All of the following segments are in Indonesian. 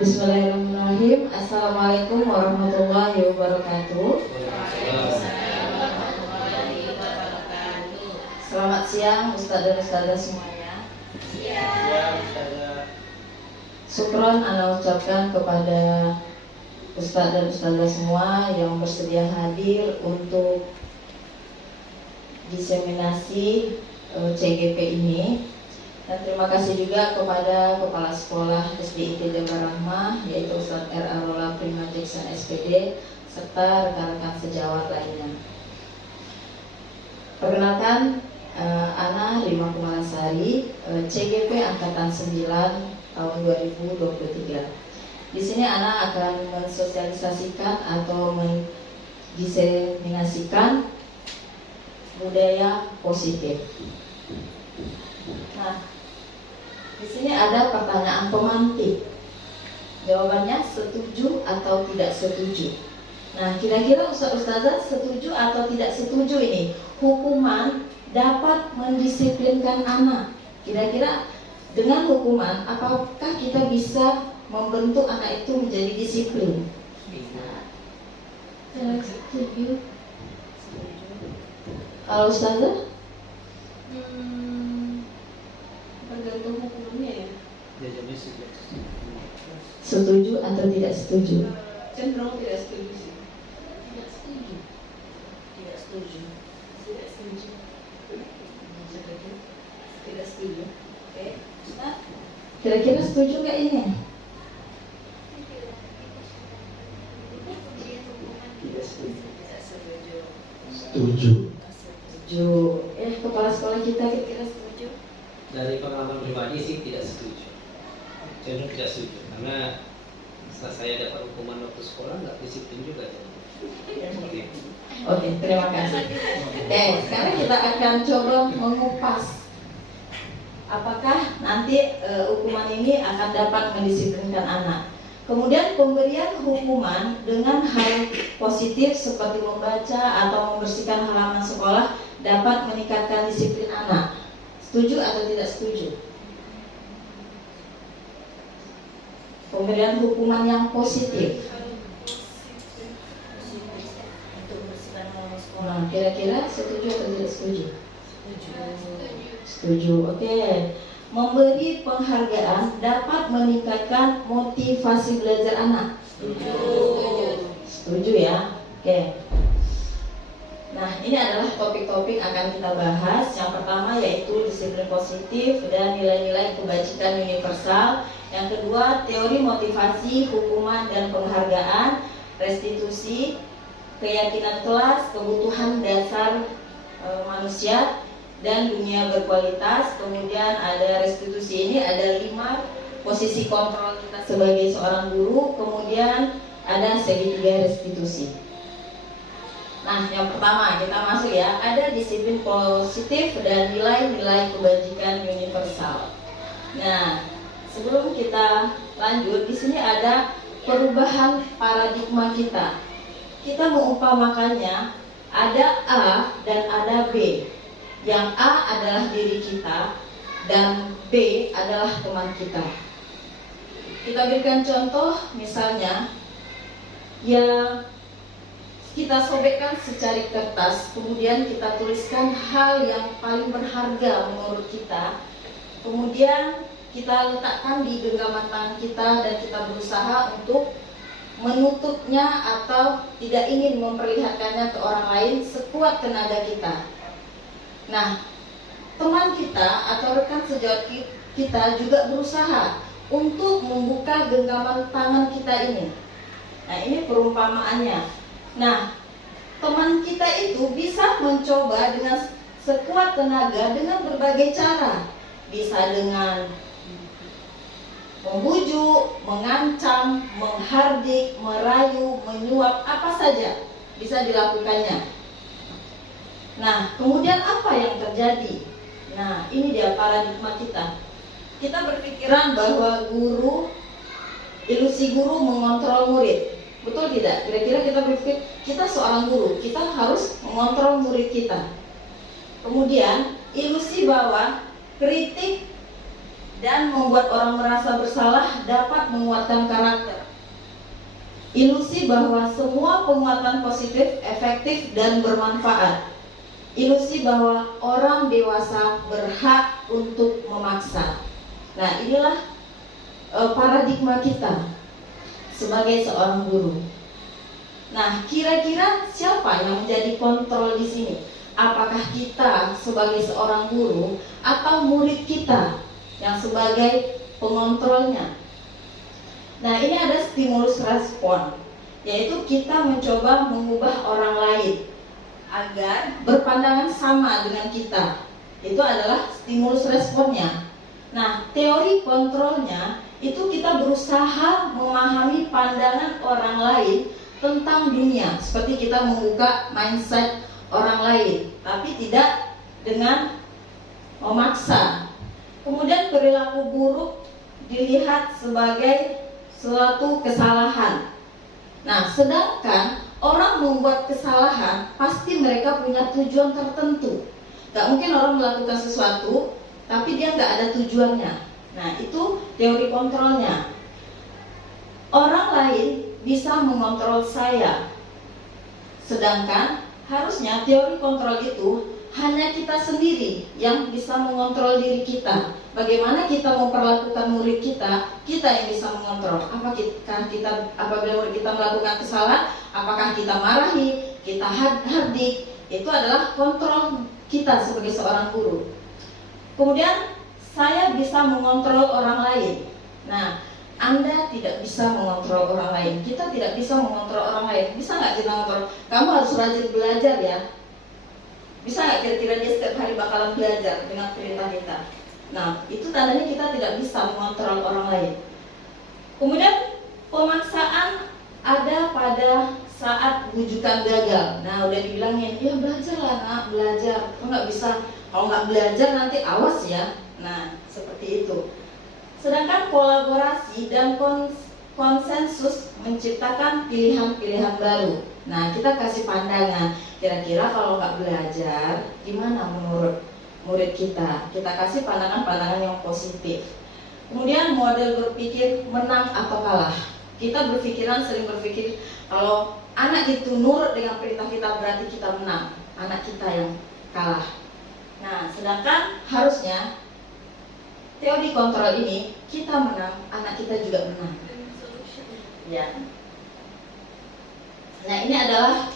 Bismillahirrahmanirrahim. Assalamualaikum warahmatullahi wabarakatuh. Selamat siang Ustadz dan Ustadzah semuanya. Siang. Syukron ana ucapkan kepada Ustadz dan Ustadzah semua yang bersedia hadir untuk diseminasi CGP ini. Dan terima kasih juga kepada Kepala Sekolah SDIT Jabar Rahmah, yaitu Ustadz R.A. Rola Prima Jackson SPD, serta rekan-rekan sejawat lainnya. Perkenalkan, Ana Rima Kumalasari, CGP Angkatan 9 tahun 2023. Di sini Ana akan mensosialisasikan atau mendiseminasikan budaya positif. Nah, di sini ada pertanyaan pemantik. Jawabannya setuju atau tidak setuju. Nah, kira-kira Ustazah setuju atau tidak setuju ini? Hukuman dapat mendisiplinkan anak. Kira-kira dengan hukuman, apakah kita bisa membentuk anak itu menjadi disiplin? Bisa. Setuju. Kalau Ustazah? Tergantung hukumnya ya. Setuju atau tidak setuju? Cenderung tidak setuju sih. Tidak setuju. Tidak setuju. Tidak setuju. Tidak setuju. Oke, Ustaz. Kira-kira setuju nggak ini? Tidak setuju. Tidak setuju. Setuju. Setuju. Kepala sekolah kita kira-kira setuju? Dari pengalaman pribadi sih tidak setuju. Cenderung tidak setuju karena setelah saya dapat hukuman waktu sekolah nggak disiplin juga. Oke, terima kasih. Sekarang kita akan coba mengupas apakah nanti hukuman ini akan dapat mendisiplinkan anak. Kemudian pemberian hukuman dengan hal positif seperti membaca atau membersihkan halaman sekolah dapat meningkatkan disiplin anak. Setuju atau tidak setuju? Pemberian hukuman yang positif untuk membersihkan halaman sekolah. Kira-kira setuju atau tidak setuju? Setuju. Oke. Memberi penghargaan dapat meningkatkan motivasi belajar anak. Setuju ya? Oke. Nah, ini adalah topik-topik akan kita bahas. Yang pertama yaitu disiplin positif dan nilai-nilai kebajikan universal. Yang kedua, teori motivasi, hukuman dan penghargaan, restitusi, keyakinan kelas, kebutuhan dasar manusia dan dunia berkualitas. Kemudian ada restitusi ini ada 5 posisi kontrol kita sebagai seorang guru. Kemudian ada segitiga restitusi. Nah, yang pertama kita masuk ya, ada disiplin positif dan nilai-nilai kebajikan universal. Nah, sebelum kita lanjut, di sini ada perubahan paradigma kita. Kita mengumpamakannya ada A dan ada B. Yang A adalah diri kita dan B adalah teman kita. Kita berikan contoh, misalnya yang kita sobekkan secari kertas, kemudian kita tuliskan hal yang paling berharga menurut kita. Kemudian kita letakkan di genggaman tangan kita dan kita berusaha untuk menutupnya atau tidak ingin memperlihatkannya ke orang lain sekuat tenaga kita. Nah, teman kita atau rekan sejawat kita juga berusaha untuk membuka genggaman tangan kita ini. Nah, ini perumpamaannya. Nah, teman kita itu bisa mencoba dengan sekuat tenaga dengan berbagai cara. Bisa dengan membujuk, mengancam, menghardik, merayu, menyuap, apa saja bisa dilakukannya. Nah, kemudian apa yang terjadi? Nah, ini dia paradigma kita. Kita berpikiran bahwa ilusi guru mengontrol murid. Betul tidak? Kira-kira kita berpikir, kita seorang guru, kita harus mengontrol murid kita. Kemudian, ilusi bahwa kritik dan membuat orang merasa bersalah dapat menguatkan karakter. Ilusi bahwa semua penguatan positif efektif dan bermanfaat. Ilusi bahwa orang dewasa berhak untuk memaksa. Nah, inilah paradigma kita sebagai seorang guru. Nah, kira-kira siapa yang menjadi kontrol di sini? Apakah kita sebagai seorang guru atau murid kita yang sebagai pengontrolnya? Nah, ini ada stimulus respon, yaitu kita mencoba mengubah orang lain agar berpandangan sama dengan kita. Itu adalah stimulus responnya. Nah, teori kontrolnya itu kita berusaha memahami pandangan orang lain tentang dunia, seperti kita membuka mindset orang lain, tapi tidak dengan memaksa. Kemudian perilaku buruk dilihat sebagai suatu kesalahan. Nah, sedangkan orang membuat kesalahan pasti mereka punya tujuan tertentu. Gak mungkin orang melakukan sesuatu tapi dia gak ada tujuannya. Nah, itu teori kontrolnya. Orang lain bisa mengontrol saya, sedangkan harusnya teori kontrol itu hanya kita sendiri yang bisa mengontrol diri kita. Bagaimana kita memperlakukan murid kita, kita yang bisa mengontrol. Apabila murid kita melakukan kesalahan, apakah kita marahi, kita hardik, itu adalah kontrol kita sebagai seorang guru. Kemudian saya bisa mengontrol orang lain. Nah, Anda tidak bisa mengontrol orang lain. Kita tidak bisa mengontrol orang lain. Bisa nggak kita mengontrol? Kamu harus rajin belajar ya. Bisa nggak kira-kira dia setiap hari bakalan belajar dengan perintah kita? Nah, itu tandanya kita tidak bisa mengontrol orang lain. Kemudian pemaksaan ada pada saat rujukan gagal. Nah, udah dibilangin, ya belajarlah nak, belajar. Kalau nggak bisa, kalau nggak belajar nanti awas ya. Nah, seperti itu. Sedangkan kolaborasi dan konsensus menciptakan pilihan-pilihan baru. Nah, kita kasih pandangan. Kira-kira kalau nggak belajar, gimana menurut murid kita? Kita kasih pandangan-pandangan yang positif. Kemudian model berpikir menang atau kalah. Kita sering berpikir kalau anak itu nurut dengan perintah kita berarti kita menang, anak kita yang kalah. Nah, sedangkan harusnya teori kontrol ini kita menang, anak kita juga menang. Ya. Nah, ini adalah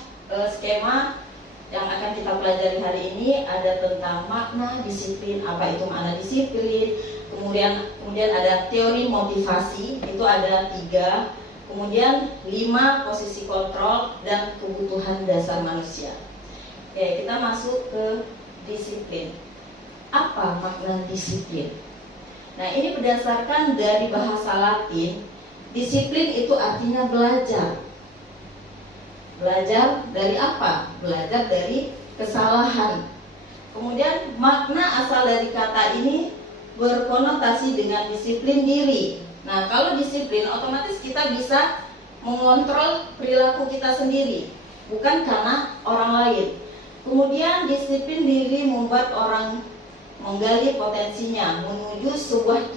skema yang akan kita pelajari hari ini. Ada tentang makna disiplin, apa itu makna disiplin. Kemudian ada teori motivasi, itu ada 3. Kemudian 5 posisi kontrol dan kebutuhan dasar manusia. Oke, kita masuk ke disiplin. Apa makna disiplin? Nah, ini berdasarkan dari bahasa Latin. Disiplin itu artinya belajar. Belajar dari apa? Belajar dari kesalahan. Kemudian makna asal dari kata ini berkonotasi dengan disiplin diri. Nah, kalau disiplin otomatis kita bisa mengontrol perilaku kita sendiri, bukan karena orang lain. Kemudian disiplin diri membuat orang menggali potensinya menuju sebuah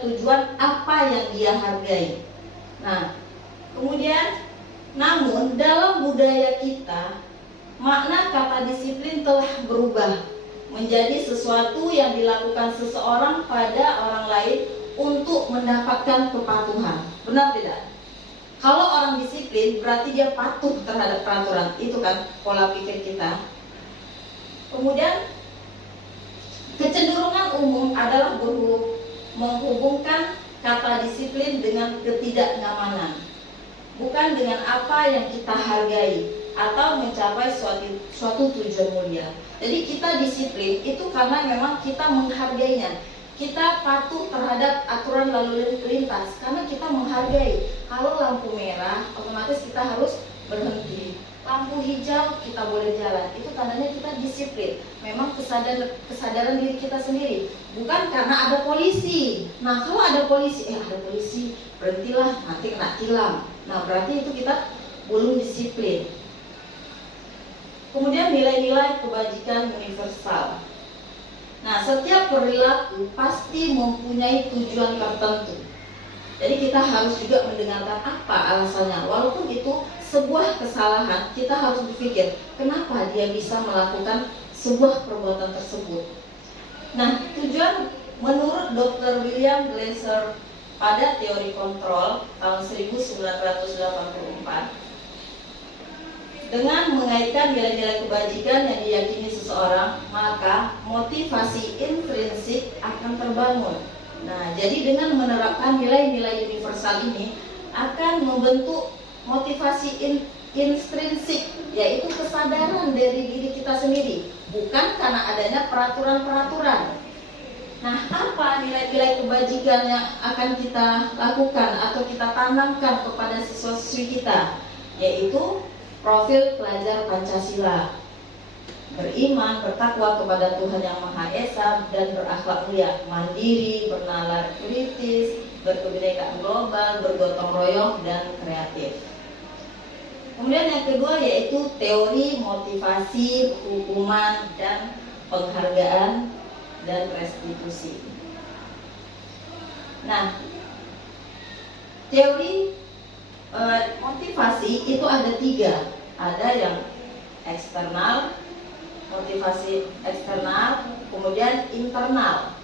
tujuan apa yang dia hargai. Nah, kemudian namun dalam budaya kita makna kata disiplin telah berubah menjadi sesuatu yang dilakukan seseorang pada orang lain untuk mendapatkan kepatuhan. Benar tidak? Kalau orang disiplin berarti dia patuh terhadap peraturan. Itu kan pola pikir kita. Kemudian kecenderungan umum adalah menghubungkan kata disiplin dengan ketidaknyamanan, bukan dengan apa yang kita hargai atau mencapai suatu tujuan mulia. Jadi kita disiplin itu karena memang kita menghargainya. Kita patuh terhadap aturan lalu lintas karena kita menghargai. Kalau lampu merah, otomatis kita harus berhenti. Lampu hijau kita boleh jalan. Itu tandanya kita disiplin. Memang kesadaran diri kita sendiri, bukan karena ada polisi. Nah, kalau ada polisi, ada polisi, berhentilah, nanti kena tilang. Nah, berarti itu kita belum disiplin. Kemudian nilai-nilai kebajikan universal. Nah, setiap perilaku pasti mempunyai tujuan tertentu. Jadi kita harus juga mendengarkan apa alasannya. Walaupun itu sebuah kesalahan, kita harus berpikir kenapa dia bisa melakukan sebuah perbuatan tersebut. Nah, tujuan menurut Dr. William Glasser pada teori kontrol tahun 1984, dengan mengaitkan nilai-nilai kebajikan yang diyakini seseorang, maka motivasi intrinsik akan terbangun. Nah, jadi dengan menerapkan nilai-nilai universal ini akan membentuk motivasi intrinsik, yaitu kesadaran dari diri kita sendiri, bukan karena adanya peraturan-peraturan. Nah, apa nilai-nilai kebajikan yang akan kita lakukan atau kita tanamkan kepada siswa-siswi kita, yaitu profil pelajar Pancasila, beriman, bertakwa kepada Tuhan Yang Maha Esa, dan berakhlak mulia, mandiri, bernalar kritis, berkebinekaan global, bergotong royong, dan kreatif. Kemudian yang kedua yaitu teori motivasi, hukuman, dan penghargaan dan restitusi. Nah, teori motivasi itu ada 3. Ada yang eksternal, motivasi eksternal, kemudian internal.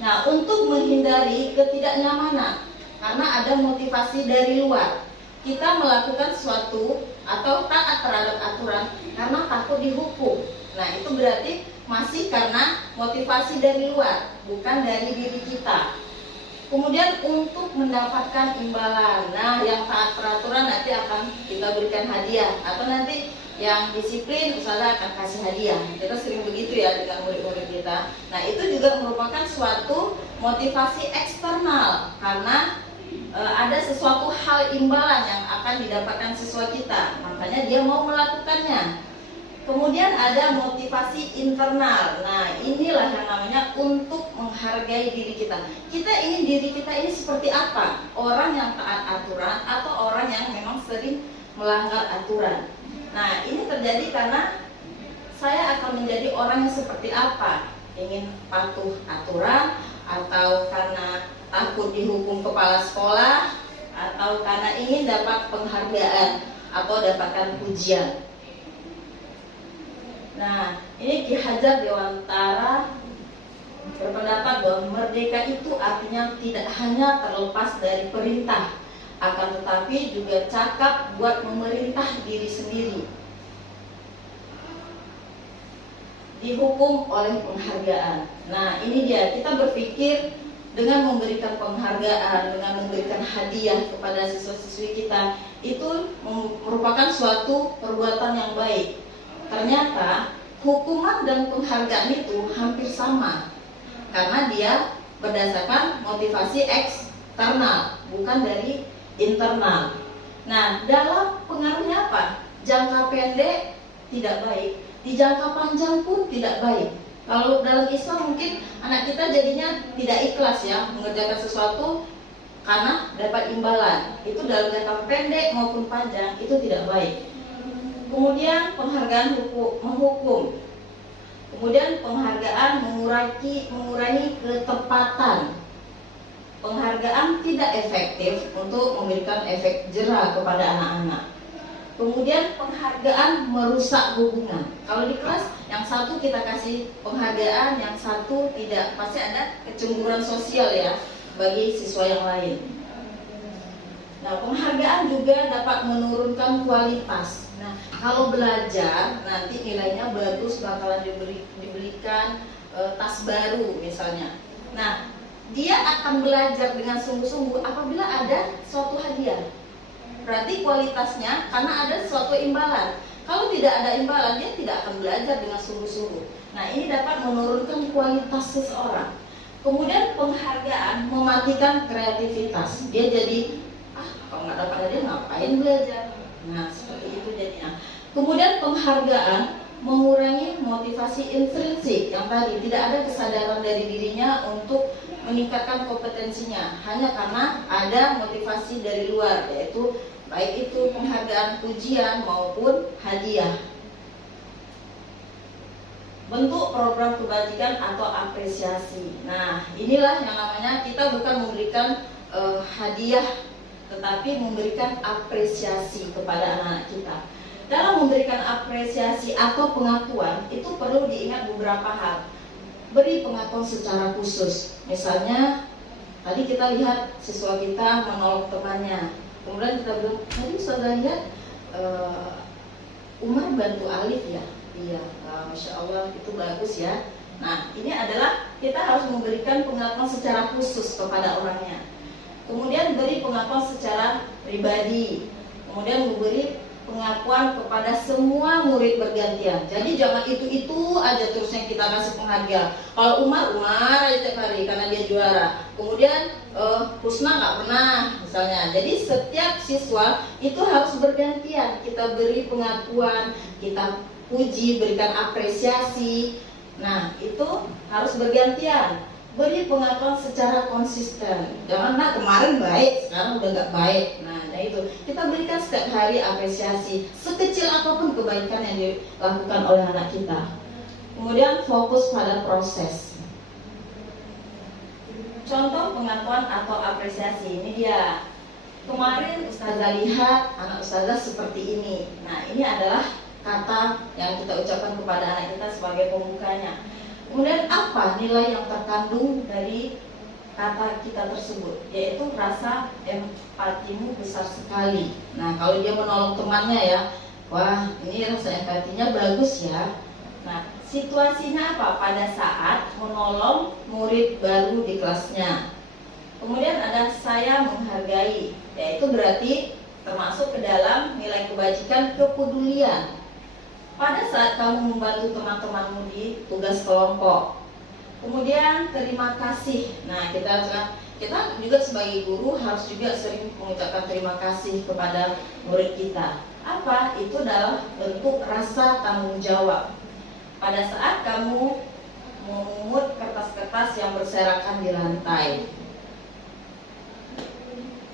Nah, untuk menghindari ketidaknyamanan karena ada motivasi dari luar, kita melakukan sesuatu atau taat terhadap aturan karena takut dihukum. Nah, itu berarti masih karena motivasi dari luar, bukan dari diri kita. Kemudian untuk mendapatkan imbalan, nah yang taat peraturan nanti akan kita berikan hadiah, atau nanti yang disiplin ustazah akan kasih hadiah. Kita sering begitu ya dengan murid-murid kita. Nah, itu juga merupakan suatu motivasi eksternal karena ada sesuatu hal imbalan yang akan didapatkan siswa kita, makanya dia mau melakukannya. Kemudian ada motivasi internal. Nah, inilah yang namanya untuk menghargai diri kita. Kita ingin diri kita ini seperti apa? Orang yang taat aturan atau orang yang memang sering melanggar aturan. Nah, ini terjadi karena saya akan menjadi orang yang seperti apa? Ingin patuh aturan, atau karena takut dihukum kepala sekolah, atau karena ingin dapat penghargaan atau dapatkan pujian. Nah, ini Ki Hajar Dewantara berpendapat bahwa merdeka itu artinya tidak hanya terlepas dari perintah, akan tetapi juga cakap buat memerintah diri sendiri. Dihukum oleh penghargaan. Nah, ini dia, kita berpikir dengan memberikan penghargaan, dengan memberikan hadiah kepada siswa-siswi kita, itu merupakan suatu perbuatan yang baik. Ternyata hukuman dan penghargaan itu hampir sama, karena dia berdasarkan motivasi eksternal, bukan dari internal. Nah, dalam pengaruhnya apa? Jangka pendek tidak baik, di jangka panjang pun tidak baik. Kalau dalam Islam mungkin anak kita jadinya tidak ikhlas ya mengerjakan sesuatu karena dapat imbalan. Itu dalam jangka pendek maupun panjang itu tidak baik. Kemudian penghargaan menghukum. Kemudian penghargaan mengurangi ketepatan. Penghargaan tidak efektif untuk memberikan efek jera kepada anak-anak. Kemudian penghargaan merusak hubungan. Kalau di kelas yang satu kita kasih penghargaan, yang satu tidak, pasti ada kecemburuan sosial ya bagi siswa yang lain. Nah, penghargaan juga dapat menurunkan kualitas. Nah, kalau belajar nanti nilainya bagus, bakalan diberikan tas baru misalnya. Nah, dia akan belajar dengan sungguh-sungguh apabila ada suatu hadiah. Berarti kualitasnya karena ada suatu imbalan. Kalau tidak ada imbalan, dia tidak akan belajar dengan sungguh-sungguh. Nah, ini dapat menurunkan kualitas seseorang. Kemudian penghargaan mematikan kreativitas. Dia jadi kalau nggak dapat hadiah ngapain belajar? Nah, seperti itu jadinya. Kemudian penghargaan mengurangi motivasi intrinsik yang tadi, tidak ada kesadaran dari dirinya untuk meningkatkan kompetensinya hanya karena ada motivasi dari luar, yaitu baik itu penghargaan, pujian maupun hadiah. bentuk program kebajikan atau apresiasi. Nah, inilah yang namanya kita bukan memberikan hadiah, tetapi memberikan apresiasi kepada anak-anak kita. Dalam memberikan apresiasi atau pengakuan itu perlu diingat beberapa hal. Beri pengakuan secara khusus. Misalnya tadi kita lihat siswa kita menolong temannya. Kemudian kita bilang, tadi saudara lihat Umar bantu Alif ya. Iya, Masya Allah itu bagus ya. Nah, ini adalah kita harus memberikan pengakuan secara khusus kepada orangnya. Kemudian beri pengakuan secara pribadi. Kemudian memberi pengakuan kepada semua murid bergantian. Jadi jangan itu aja terus yang kita kasih penghargaan. Kalau Umar aja tiap hari karena dia juara. Kemudian Husna nggak pernah misalnya. Jadi setiap siswa itu harus bergantian. Kita beri pengakuan, kita puji, berikan apresiasi. Nah, itu harus bergantian. Beri pengakuan secara konsisten. Jangan kemarin baik, sekarang udah nggak baik. Nah itu kita berikan setiap hari apresiasi, sekecil apapun kebaikan yang dilakukan oleh anak kita. Kemudian fokus pada proses. Contoh pengakuan atau apresiasi ini dia. Kemarin Ustazah lihat anak Ustazah seperti ini. Nah, ini adalah kata yang kita ucapkan kepada anak kita sebagai pembukanya. Kemudian apa nilai yang terkandung dari kata kita tersebut? Yaitu rasa empatimu besar sekali. Nah, kalau dia menolong temannya ya, wah ini rasa empatinya bagus ya. Nah, situasinya apa? Pada saat menolong murid baru di kelasnya. Kemudian ada saya menghargai, yaitu berarti termasuk ke dalam nilai kebajikan kepedulian. Pada saat kamu membantu teman-temanmu di tugas kelompok. Kemudian terima kasih. Nah, kita juga sebagai guru harus juga sering mengucapkan terima kasih kepada murid kita. Apa? Itu adalah bentuk rasa tanggung jawab. Pada saat kamu memungut kertas-kertas yang berserakan di lantai.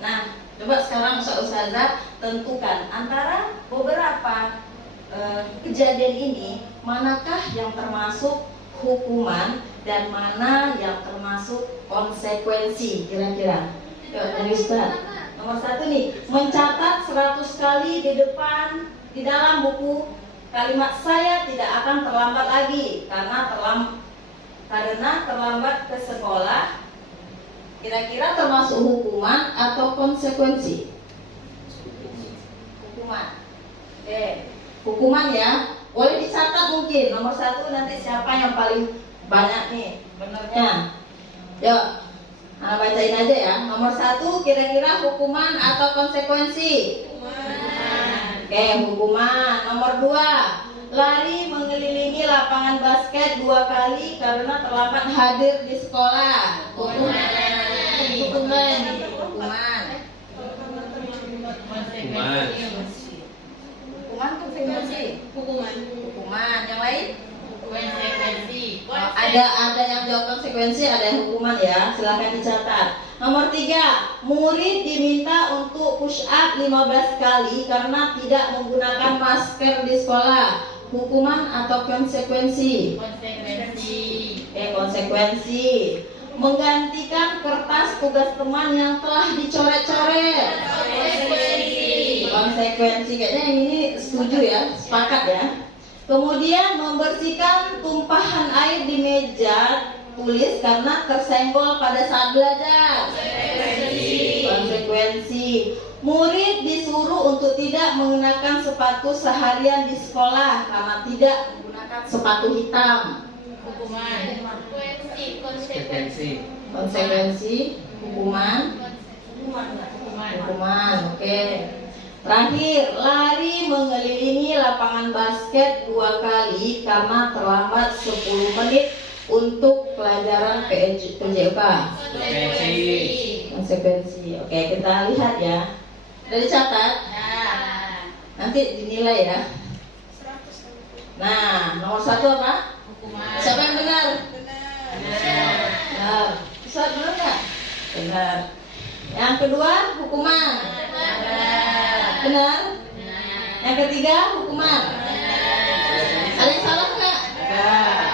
Nah, coba sekarang Ustazah tentukan antara beberapa kejadian ini, manakah yang termasuk hukuman dan mana yang termasuk konsekuensi kira-kira. Yuk, dari Ustaz. Nomor 1 nih, mencatat 100 kali di depan di dalam buku kalimat saya tidak akan terlambat lagi karena terlambat ke sekolah. Kira-kira termasuk hukuman atau konsekuensi? Hukuman. Oke. Hukuman ya, boleh dicatat mungkin. Nomor 1 nanti siapa yang paling banyak nih benernya. Yuk, bacain aja ya. Nomor 1 kira-kira hukuman atau konsekuensi? Hukuman. Oke, hukuman. Nomor 2, lari mengelilingi lapangan basket 2 kali karena terlambat hadir di sekolah. Hukuman. Hukuman. Yang lain? Konsekuensi. Ada yang jawab konsekuensi, ada yang hukuman ya. Silakan dicatat. Nomor 3, murid diminta untuk push up 15 kali karena tidak menggunakan masker di sekolah. Hukuman atau konsekuensi? Konsekuensi. Menggantikan kertas tugas teman yang telah dicoret-coret. Konsekuensi. Kayaknya yang ini setuju ya, sepakat ya. Kemudian membersihkan tumpahan air di meja tulis karena tersenggol pada saat belajar. Konsekuensi. Murid disuruh untuk tidak mengenakan sepatu seharian di sekolah karena tidak menggunakan sepatu hitam. Konsekuensi. Hukuman. Oke. Terakhir, lari mengelilingi lapangan basket 2 kali karena terlambat 10 menit untuk pelajaran PJK. Konsekuensi. Oke, kita lihat ya. Sudah dicatat? Nanti dinilai ya. Nah, nomor 1 apa? Hukuman. Siapa yang benar? Benar. Bisa benar nggak? Benar. Yang kedua, hukuman. Benar. Yang ketiga, hukuman. Ada yang salah nggak? Enggak.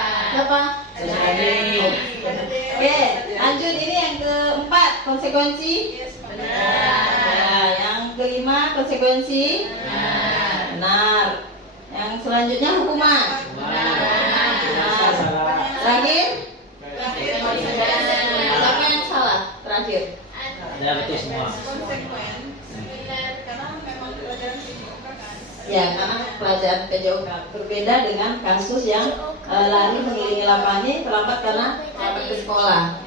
konsekuensi? Benar. Ya, yang kelima konsekuensi? Benar. Yang selanjutnya hukuman. Terakhir? Apa yang salah? Terakhir. Ada betul semua. Ya, karena pelajaran PJOK berbeda dengan kasus yang lari mengelilingi lapangan terlambat karena terlambat ke sekolah.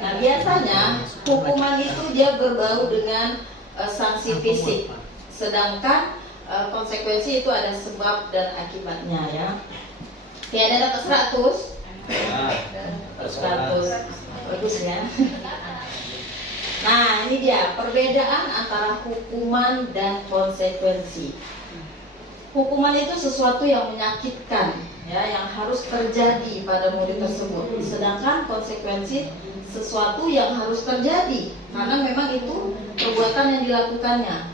Nah, biasanya hukuman itu dia berbau dengan sanksi fisik, sedangkan konsekuensi itu ada sebab dan akibatnya ya. Oke, ada dapat 100. 100. Bagus ya. Nah, ini dia perbedaan antara hukuman dan konsekuensi. Hukuman itu sesuatu yang menyakitkan, ya, yang harus terjadi pada murid tersebut. Sedangkan konsekuensi sesuatu yang harus terjadi, karena memang itu perbuatan yang dilakukannya.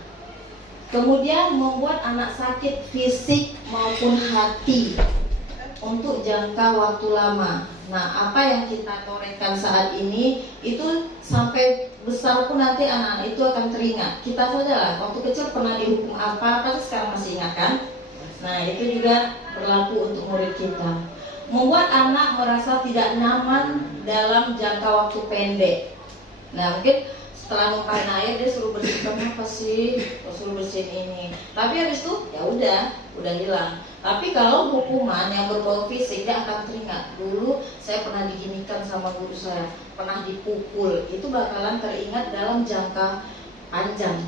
Kemudian membuat anak sakit fisik maupun hati untuk jangka waktu lama. Nah, apa yang kita torehkan saat ini itu sampai besar pun nanti anak-anak itu akan teringat. Kita saja lah, waktu kecil pernah dihukum apa, pasti sekarang masih ingat kan? Nah, itu juga berlaku untuk murid kita. Membuat anak merasa tidak nyaman dalam jangka waktu pendek. Nah, mungkin setelah numpahin air dia suruh bersihkan apa sih? Suruh bersihin ini. Tapi habis itu ya udah hilang. Tapi kalau hukuman yang berbau fisik dia akan teringat. Dulu saya pernah diginikan sama guru saya, pernah dipukul. Itu bakalan teringat dalam jangka panjang.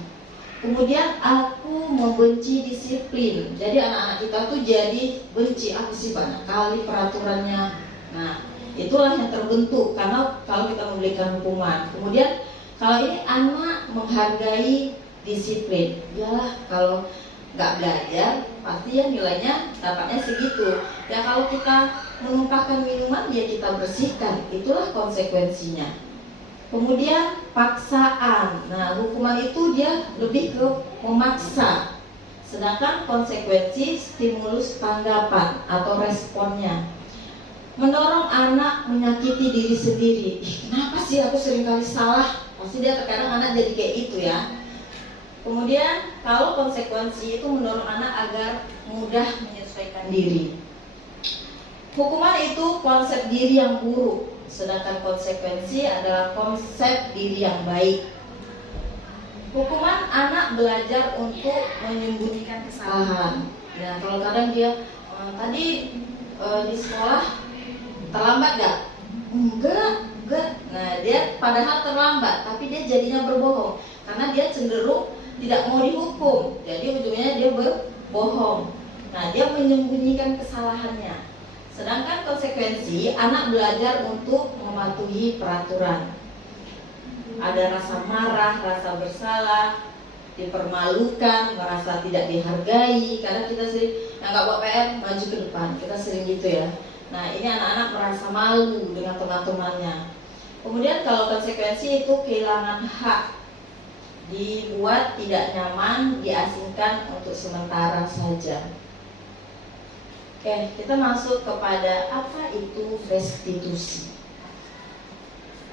Kemudian aku membenci disiplin. Jadi anak-anak kita tuh jadi benci apa sih banyak kali peraturannya. Nah, itulah yang terbentuk karena kalau kita memberikan hukuman. Kemudian kalau ini anak menghargai disiplin. Iyalah kalau nggak belajar pasti ya nilainya dapatnya segitu. Ya kalau kita menumpahkan minuman ya kita bersihkan. Itulah konsekuensinya. Kemudian paksaan. Nah, hukuman itu dia lebih ke memaksa. Sedangkan konsekuensi stimulus tanggapan atau responnya. Mendorong anak menyakiti diri sendiri. Kenapa sih aku seringkali salah? Pasti dia terkadang anak jadi kayak itu ya. Kemudian kalau konsekuensi itu mendorong anak agar mudah menyesuaikan diri. Hukuman itu konsep diri yang buruk. Sedangkan konsekuensi adalah konsep diri yang baik. Hukuman anak belajar untuk menyembunyikan kesalahan. Nah, kalau kadang dia tadi di sekolah terlambat gak? Enggak. Nah, dia padahal terlambat, tapi dia jadinya berbohong karena dia cenderung tidak mau dihukum. Jadi ujungnya dia berbohong. Nah, dia menyembunyikan kesalahannya. Sedangkan konsekuensi, anak belajar untuk mematuhi peraturan. Ada rasa marah, rasa bersalah, dipermalukan, merasa tidak dihargai. Karena kita sering, yang gak buat PR, maju ke depan. Kita sering gitu ya. Nah, ini anak-anak merasa malu dengan teman-temannya. Kemudian kalau konsekuensi itu kehilangan hak, dibuat tidak nyaman, diasingkan untuk sementara saja. Oke, kita masuk kepada apa itu restitusi.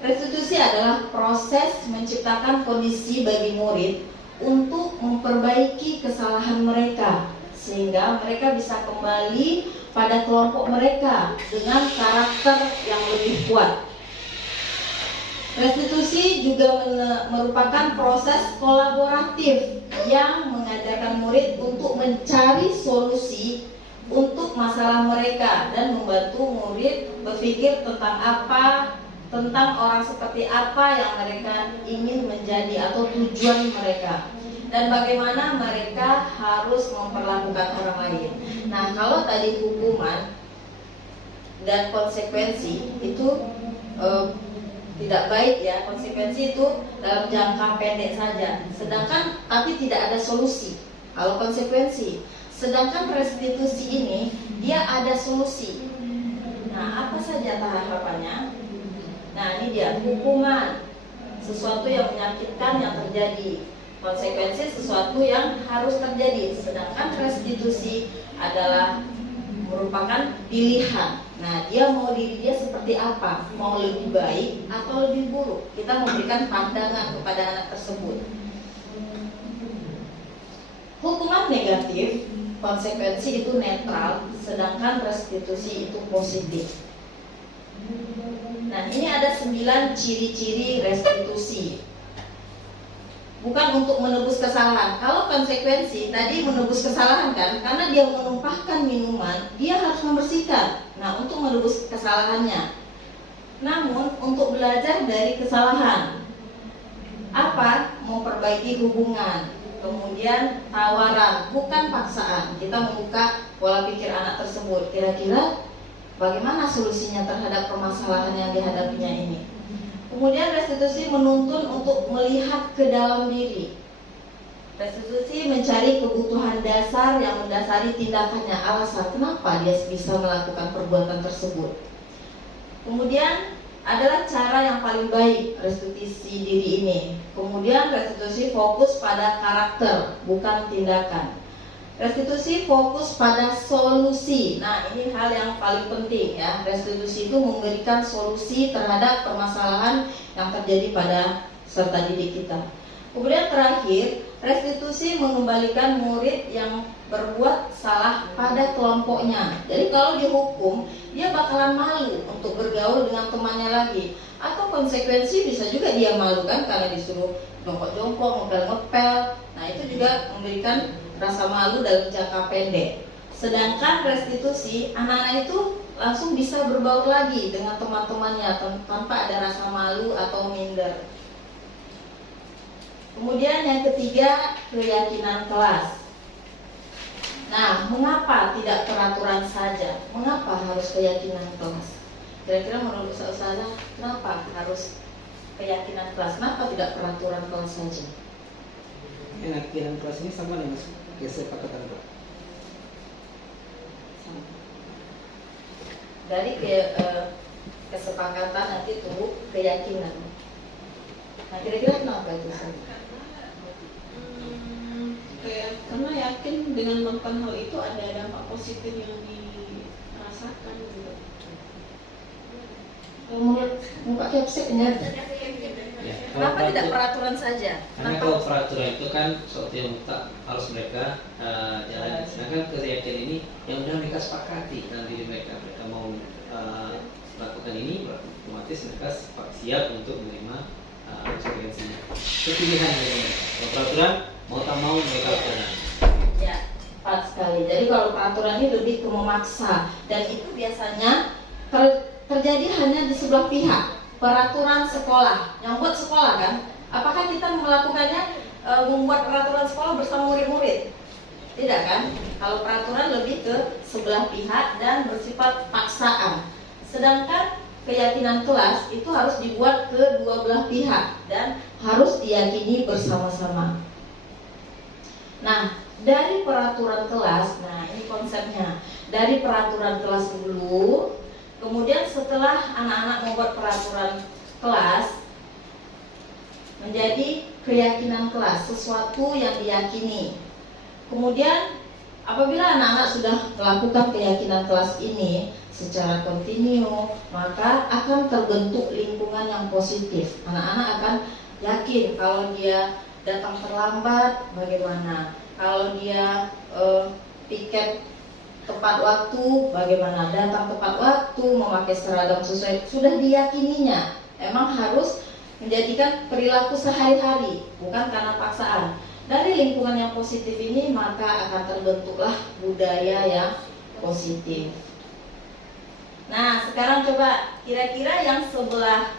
Restitusi adalah proses menciptakan kondisi bagi murid untuk memperbaiki kesalahan mereka sehingga mereka bisa kembali pada kelompok mereka dengan karakter yang lebih kuat. Restitusi juga merupakan proses kolaboratif yang mengajarkan murid untuk mencari solusi untuk masalah mereka dan membantu murid berpikir tentang orang seperti apa yang mereka ingin menjadi atau tujuan mereka dan bagaimana mereka harus memperlakukan orang lain. Nah, kalau tadi hukuman dan konsekuensi itu tidak baik ya, konsekuensi itu dalam jangka pendek saja. Sedangkan tapi tidak ada solusi kalau konsekuensi. Sedangkan restitusi ini dia ada solusi. Nah, apa saja tahapannya? Nah, ini dia hukuman, sesuatu yang menyakitkan yang terjadi. Konsekuensi sesuatu yang harus terjadi. Sedangkan restitusi adalah merupakan pilihan. Nah, dia mau diri dia seperti apa? Mau lebih baik atau lebih buruk? Kita memberikan pandangan kepada anak tersebut. Hukuman negatif, konsekuensi itu netral, sedangkan restitusi itu positif. Nah, ini ada 9 ciri-ciri restitusi. Bukan untuk menebus kesalahan. Kalau konsekuensi tadi menebus kesalahan kan, karena dia menumpahkan minuman, dia harus membersihkan. Nah, untuk menebus kesalahannya. Namun untuk belajar dari kesalahan, apa? Memperbaiki hubungan. Kemudian tawaran, bukan paksaan. Kita membuka pola pikir anak tersebut. Kira-kira bagaimana solusinya terhadap permasalahan yang dihadapinya ini? Kemudian restitusi menuntun untuk melihat ke dalam diri. Restitusi mencari kebutuhan dasar yang mendasari tindakannya, alasan kenapa dia bisa melakukan perbuatan tersebut. Kemudian adalah cara yang paling baik restitusi diri ini. Kemudian restitusi fokus pada karakter, bukan tindakan. Restitusi fokus pada solusi. Nah, ini hal yang paling penting ya. Restitusi itu memberikan solusi terhadap permasalahan yang terjadi pada peserta didik kita. Kemudian terakhir, restitusi mengembalikan murid yang berbuat salah pada kelompoknya. Jadi kalau dihukum, dia bakalan malu untuk bergaul dengan temannya lagi. Atau konsekuensi bisa juga dia malu kan, karena disuruh jongkok-jongkok, ngepel-ngepel. Nah, itu juga memberikan rasa malu dalam jangka pendek. Sedangkan restitusi, anak-anak itu langsung bisa berbaur lagi dengan teman-temannya tanpa ada rasa malu atau minder. Kemudian yang ketiga, keyakinan kelas. Nah, mengapa tidak peraturan saja? Mengapa harus keyakinan kelas? Kira-kira menurut Ustazah, kenapa harus keyakinan kelas? Kenapa tidak peraturan kelas saja? Keyakinan kelas ini sama dengan kesepakatan kelas. Dari kesepakatan nanti tumbuh keyakinan. Nah, kira-kira kenapa itu? Karena yakin dengan melakukan hal itu ada dampak positif yang dirasakan gitu. Menurut Pak Kepseknya, Ya, kenapa tidak peraturan saja? Karena kalau peraturan itu kan sesuatu yang mutlak harus mereka jalan. Sedangkan keyakinan ini yang sudah mereka sepakati dalam diri mereka. Mereka mau melakukan ini, otomatis mereka siap untuk menerima konsekuensinya. Itu pilihan dari mereka. Kalau peraturan mau tak mau mereka lakukan. Ya, tepat sekali. Jadi kalau peraturan ini lebih ke memaksa, dan itu biasanya terjadi hanya di sebelah pihak. Peraturan sekolah, yang buat sekolah kan? Apakah kita melakukannya membuat peraturan sekolah bersama murid-murid? Tidak kan? Kalau peraturan lebih ke sebelah pihak dan bersifat paksaan. Sedangkan keyakinan kelas itu harus dibuat ke dua belah pihak dan harus diyakini bersama-sama. Nah, dari peraturan kelas, nah ini konsepnya. Dari peraturan kelas dulu, kemudian setelah anak-anak membuat peraturan kelas, menjadi keyakinan kelas, sesuatu yang diyakini. Kemudian apabila anak-anak sudah melakukan keyakinan kelas ini secara kontinu, maka akan terbentuk lingkungan yang positif. Anak-anak akan yakin kalau dia datang terlambat bagaimana, kalau dia tiket tepat waktu bagaimana, datang tepat waktu, memakai seragam sesuai, sudah diyakininya. Emang harus menjadikan perilaku sehari-hari, bukan karena paksaan. Dari lingkungan yang positif ini maka akan terbentuklah budaya yang positif. Nah, sekarang coba kira-kira yang sebelah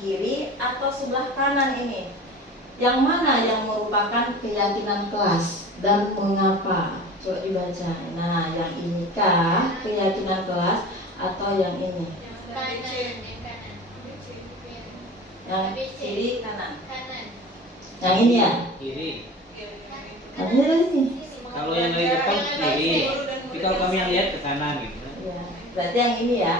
kiri atau sebelah kanan ini, yang mana yang merupakan keyakinan kelas dan mengapa? Coba dibaca. Nah, yang inikah keyakinan kelas atau yang ini? Yang kiri kanan. Yang ini ya? Kiri. Yang ini. Kalau yang dari depan kiri, tapi kalau kami yang lihat ke kanan gitu. Ya, berarti yang ini ya?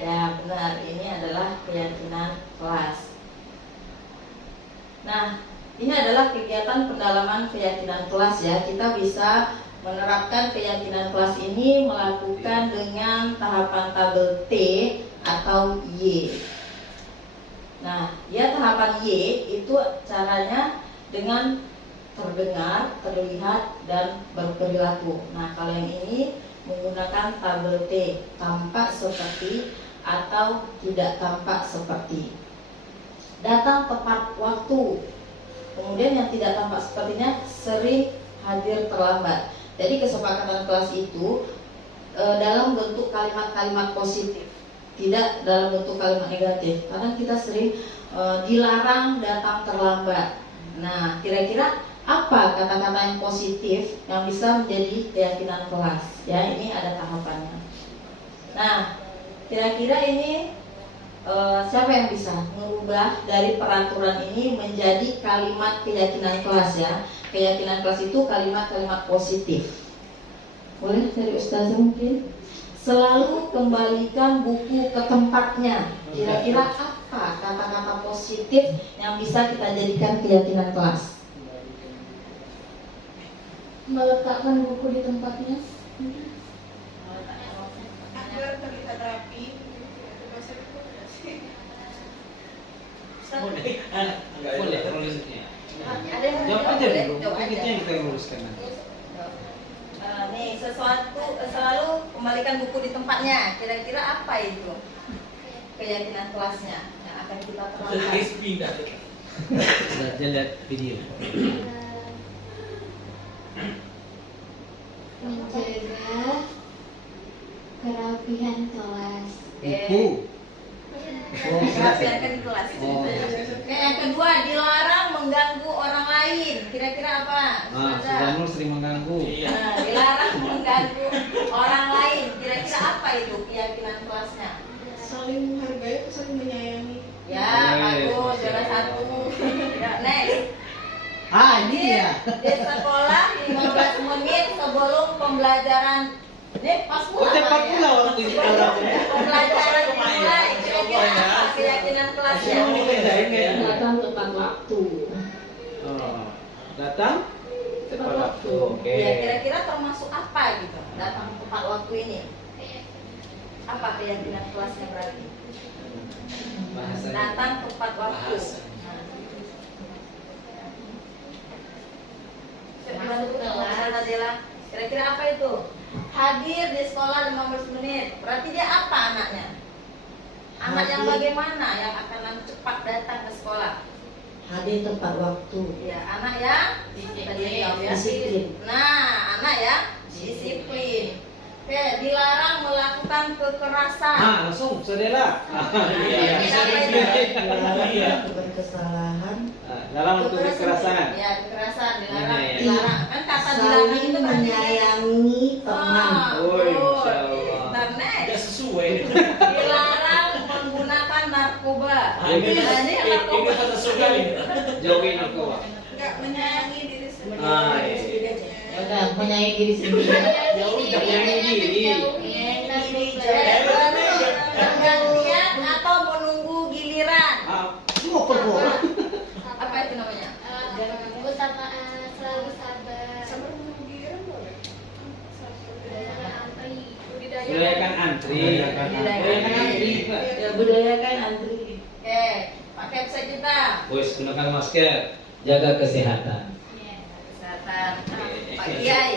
Ya benar, ini adalah keyakinan kelas. Nah, ini adalah kegiatan pendalaman keyakinan kelas ya. Kita bisa menerapkan keyakinan kelas ini melakukan dengan tahapan tabel T atau Y. Nah, ya tahapan Y itu caranya dengan terdengar, terlihat, dan berperilaku. Nah, kalau yang ini menggunakan tabel T, tampak seperti atau tidak tampak seperti. Datang tepat waktu. Kemudian yang tidak tampak sepertinya sering hadir terlambat. Jadi kesepakatan kelas itu dalam bentuk kalimat-kalimat positif, tidak dalam bentuk kalimat negatif. Karena kita sering dilarang datang terlambat. Nah, kira-kira apa kata-kata yang positif yang bisa menjadi keyakinan kelas? Ya, ini ada tahapannya. Nah, kira-kira ini siapa yang bisa mengubah dari peraturan ini menjadi kalimat keyakinan kelas ya? Keyakinan kelas itu kalimat-kalimat positif. Boleh dari Ustazah mungkin? Selalu kembalikan buku ke tempatnya. Kira-kira apa kata-kata positif yang bisa kita jadikan keyakinan kelas? Meletakkan buku di tempatnya. Agar terlihat rapi. Boleh, rulusnya. Ada yang Jawab mau aja boleh? dulu, Jawab mungkin aja. itu yang kita luruskan nanti. Nih, sesuatu selalu kembalikan buku di tempatnya. Kira-kira apa itu? Keyakinan kelasnya yang akan kita terapkan. Sudah lihat video. Menjaga kerapihan kelas. Buku. Kerapihan di kelas. Oh. Oke, yang kedua, dilarang mengganggu orang lain. Kira-kira apa? Nah, sudah nul sering mengganggu. Nah, dilarang mengganggu orang lain. Kira-kira apa itu keyakinan kelasnya? Saling menghargai atau saling menyayangi. Ya, bagus, juara satu. Ya, next. Ini ya. Di sekolah 15 menit sebelum pembelajaran. Ini pas pula. Cepat ya. pula waktu itu. Sebelum pembelajaran dimulai. Kira-kira apa keyakinan kelasnya? Datang tepat waktu. Oh. Datang Tepat waktu. Oke. Ya, kira-kira termasuk apa gitu? Datang tepat waktu ini. Apa keyakinan kelasnya berarti? Bahasanya. Datang tepat waktu. Bahasa. Masuk kelas adalah kira-kira apa itu? Hadir di sekolah 15 menit. Berarti dia apa anaknya? Anak yang bagaimana yang akan cepat datang ke sekolah? Hadir tepat waktu. Ya, anak yang tadi jawab ya. Disiplin. Nah, anak ya disiplin. Oke, dilarang melakukan kekerasan. Langsung saudara. Iya. Berkesalahan. Dalam bentuk kekerasan. Ya, kekerasan dilarang. Iya, iya. Dilarang. Kan kata dilarang Saling itu berarti menyayangi teman. Woi, Masya Allah. Internet. sesuai. Dilarang menggunakan narkoba. Ah, ini narkoba. kata surga ini. Jauhin narkoba. Enggak menyayangi diri sendiri. Iya. Ya udah, menyayangi diri sendiri. Menyayangi diri. Pergantian atau menunggu giliran. Semua perbuatan. Apa itu namanya? Selalu sabar. Sabar menunggu giliran boleh. Budayakan antri. Budayakan antri. Pak. Ya, budayakan antri. Oke, pakai website kita. Boys, gunakan masker. Jaga kesehatan. Kesehatan. Pak Kiai.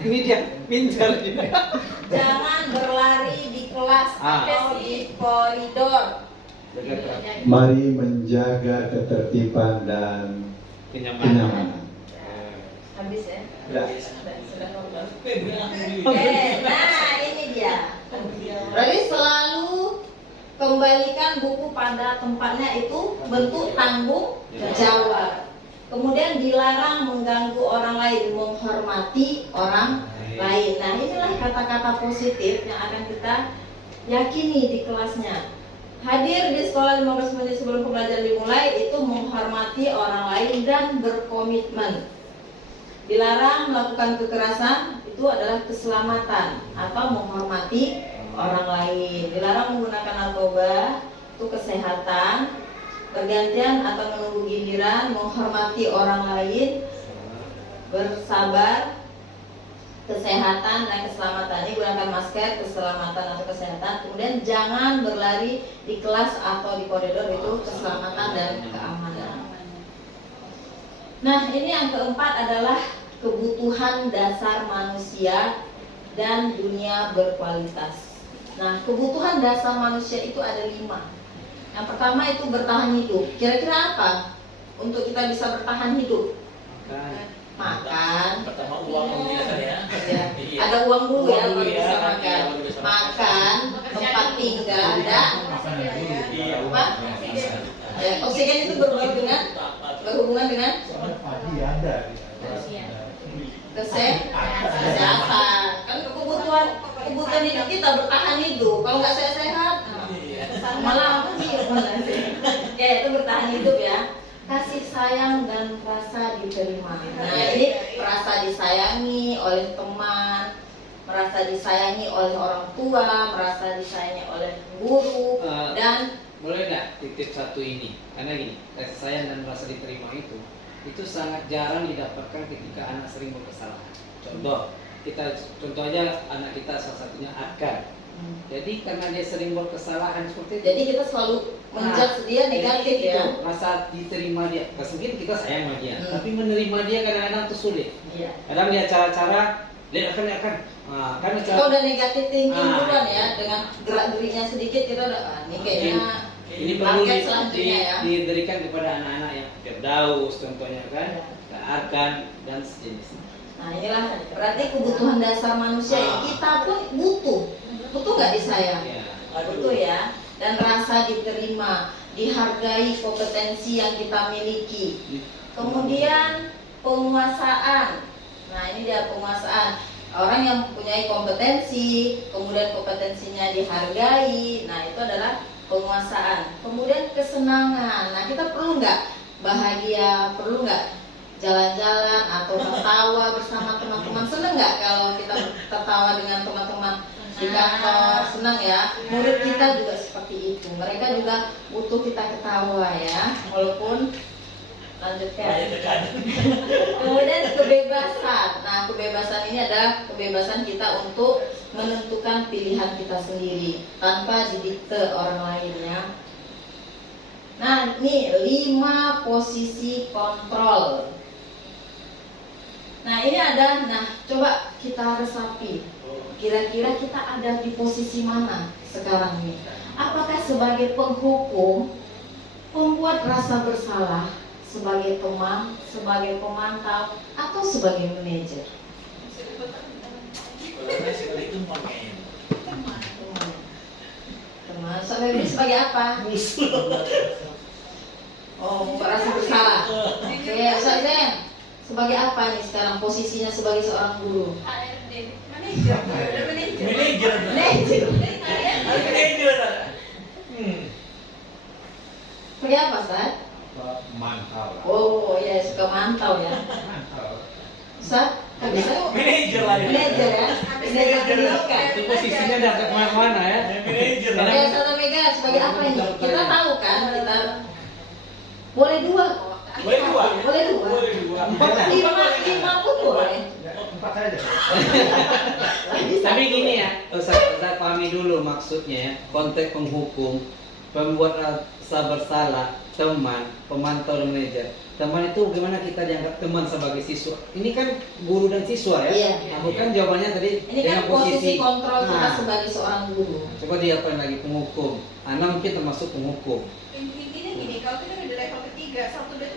Ini dia pintar juga. Jangan berlari di kelas atau di koridor. Jaga kesehatan. Mari menjaga ketertiban dan kenyamanan. Habis ya? Ya. Sudah ngobrol. Oke, nah ini dia. Berarti selalu kembalikan buku pada tempatnya itu bentuk tanggung jawab. Kemudian dilarang mengganggu orang lain, menghormati orang lain. Nah, inilah kata-kata positif yang akan kita yakini di kelasnya. Hadir di sekolah 15 menit sebelum pembelajaran dimulai itu menghormati orang lain dan berkomitmen. Dilarang melakukan kekerasan itu adalah keselamatan atau menghormati orang lain. Dilarang menggunakan narkoba itu kesehatan. Pergantian atau menunggu giliran, menghormati orang lain, bersabar, kesehatan dan keselamatan. Ini gunakan masker, keselamatan atau kesehatan. Kemudian jangan berlari di kelas atau di koridor, itu keselamatan dan keamanan. Nah, ini yang keempat adalah kebutuhan dasar manusia dan dunia berkualitas. Nah, kebutuhan dasar manusia itu ada 5. Yang pertama itu bertahan hidup. Kira-kira apa untuk kita bisa bertahan hidup? Makan. Pertama uang mungkin ya. Ya. Ada uang dulu ya baru bisa makan. Makan, tempat tinggal, dan apa? Ya, oksigen itu berhubungan dengan Padi ada. kesehatan. Kan kebutuhan hidup kita bertahan hidup. Kalau nggak sehat-sehat, malah apa sih? Ya, itu bertahan hidup ya. Kasih sayang dan rasa diterima. Nah, ini merasa disayangi oleh teman, merasa disayangi oleh orang tua, merasa disayangi oleh guru, dan boleh nggak titip satu ini? Karena gini, kasih sayang dan merasa diterima itu sangat jarang didapatkan ketika anak sering berkesalahan. Contoh aja anak kita salah satunya Arkan. Jadi karena dia sering berkesalahan seperti itu, jadi kita selalu menjudge dia negatif jadi ya. itu, rasa diterima dia. Mungkin kita sayang sama dia, tapi menerima dia kadang-kadang tuh sulit. Iya. Kadang dia cara-cara lihat akan. Kan Kita udah negatif thinking duluan ya, dengan gerak geriknya sedikit kita udah ini kayaknya ini perlu paket selanjutnya ya. diberikan kepada anak-anak yang Firdaus contohnya kan, Ya. Arkan dan sejenisnya. Nah, inilah berarti kebutuhan dasar manusia yang kita pun butuh nggak disayang? Ya. Butuh ya. Dan rasa diterima, dihargai kompetensi yang kita miliki. Kemudian penguasaan. Nah, ini dia penguasaan. Orang yang mempunyai kompetensi, kemudian kompetensinya dihargai. Nah, itu adalah penguasaan. Kemudian kesenangan. Nah, kita perlu nggak bahagia? Perlu nggak jalan-jalan atau tertawa bersama teman-teman? Seneng nggak kalau kita tertawa dengan teman-teman di kantor? Senang ya. Murid kita juga seperti itu. Mereka juga butuh kita ketawa ya, walaupun lanjutkan. Kemudian kebebasan. Nah, kebebasan ini adalah kebebasan kita untuk menentukan pilihan kita sendiri tanpa didikte orang lain ya. Nah, ini 5 posisi kontrol. Nah, ini ada, coba kita resapi. Kira-kira kita ada di posisi mana sekarang ini? Apakah sebagai penghukum, pembuat rasa bersalah, sebagai teman, sebagai pemantau, atau sebagai manajer? Teman. Sebagai apa? Oh, membuat rasa bersalah. Oke, Ustaz Zen, sebagai apa nih sekarang posisinya sebagai seorang guru? Manajer. Sebagai apa, Ustaz? Mantau lah. Oh ya, suka mantau ya. Mantau. Ustaz, Manajer lah. Manajer ya. Manajer pendidikan. Itu posisinya udah ke mana-mana ya. Manajer lah. Ya, Ustaz Mega sebagai apa ini? Kita tahu kan, kita boleh 2 kok. Boleh 2. Boleh 2. Boleh 2. 5 pun boleh. 4 aja. Tapi gini ya, Ustaz pahami dulu maksudnya ya. Konteks penghukum, pembuat rasa bersalah, teman, pemantau dan manajer. Teman itu gimana kita dianggap teman sebagai siswa? Ini kan guru dan siswa ya. Iya. Nah, bukan jawabannya tadi Ini kan posisi kontrol kita sebagai seorang guru. Coba diapain lagi penghukum. Anak mungkin termasuk penghukum. Intinya gini, kalau kita udah di level ketiga, 1 udah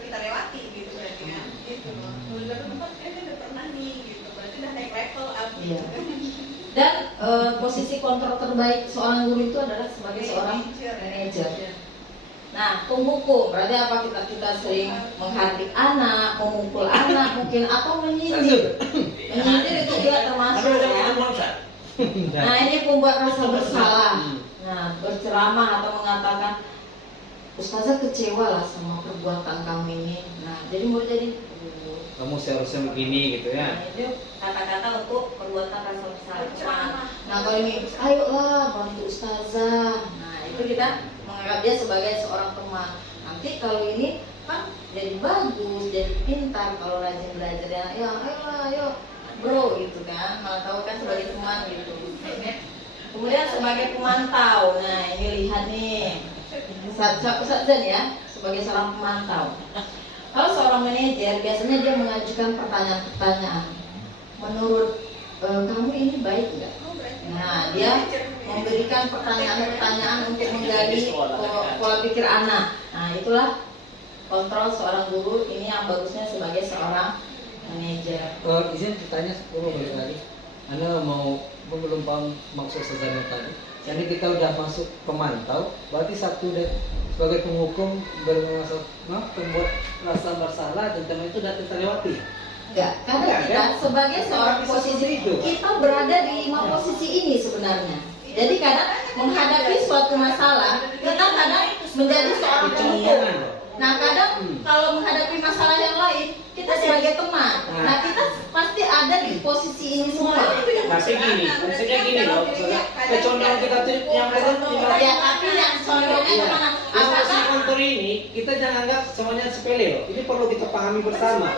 kita lewati gitu berarti kan. Gitu. Kalau di level 4 kita udah pernah nih gitu. Berarti udah naik level up Iya. gitu. Dan posisi kontrol terbaik seorang guru itu adalah sebagai seorang manajer. Nah, penghukum berarti apa? Kita sering menghardik anak, memukul anak mungkin, atau menyindir. Menyindir itu juga termasuk ya. Nah, ini pembuat rasa bersalah. Nah, berceramah atau mengatakan, Ustazah kecewa lah sama perbuatan kamu ini. Nah, jadi murid jadi Kamu seharusnya begini gitu ya. Nah, itu kata-kata untuk perbuatan rasa bersalah. Nah, kalau ini, ayolah bantu Ustazah. Nah, itu kita menganggap dia sebagai seorang teman. Nanti kalau ini kan jadi bagus, jadi pintar kalau rajin belajar ya. Ya, ayolah, ayo bro, gitu kan, memantau kan sebagai teman gitu. Kemudian sebagai pemantau, nah ini lihat nih, satu saja ya, sebagai seorang pemantau. Kalau seorang manajer biasanya dia mengajukan pertanyaan-pertanyaan. Menurut kamu ini baik nggak? Nah, dia memberikan pertanyaan-pertanyaan untuk menggali pola pikir anak. Nah, itulah kontrol seorang guru ini yang bagusnya sebagai seorang manajer. Izin bertanya 10 kali lagi. Anda belum paham maksud Sazano tadi. Jadi kita udah masuk pemantau, berarti satu sebagai penghukum membuat rasa bersalah dan teman itu sudah terlewati. Enggak, karena kita sebagai seorang posisi kita berada di 5 posisi ini sebenarnya. Jadi kadang menghadapi suatu masalah kita kadang menjadi seorang penghukum. Nah kadang kalau menghadapi masalah yang lain kita sebagai teman. Nah kita pasti ada di posisi ini semua. Tapi gini, maksudnya gini loh, kecondongan kita tuh yang Ya tapi yang contohnya kemana? Apakah kantor ini kita jangan anggap semuanya sepele loh. Ini perlu kita pahami bersama.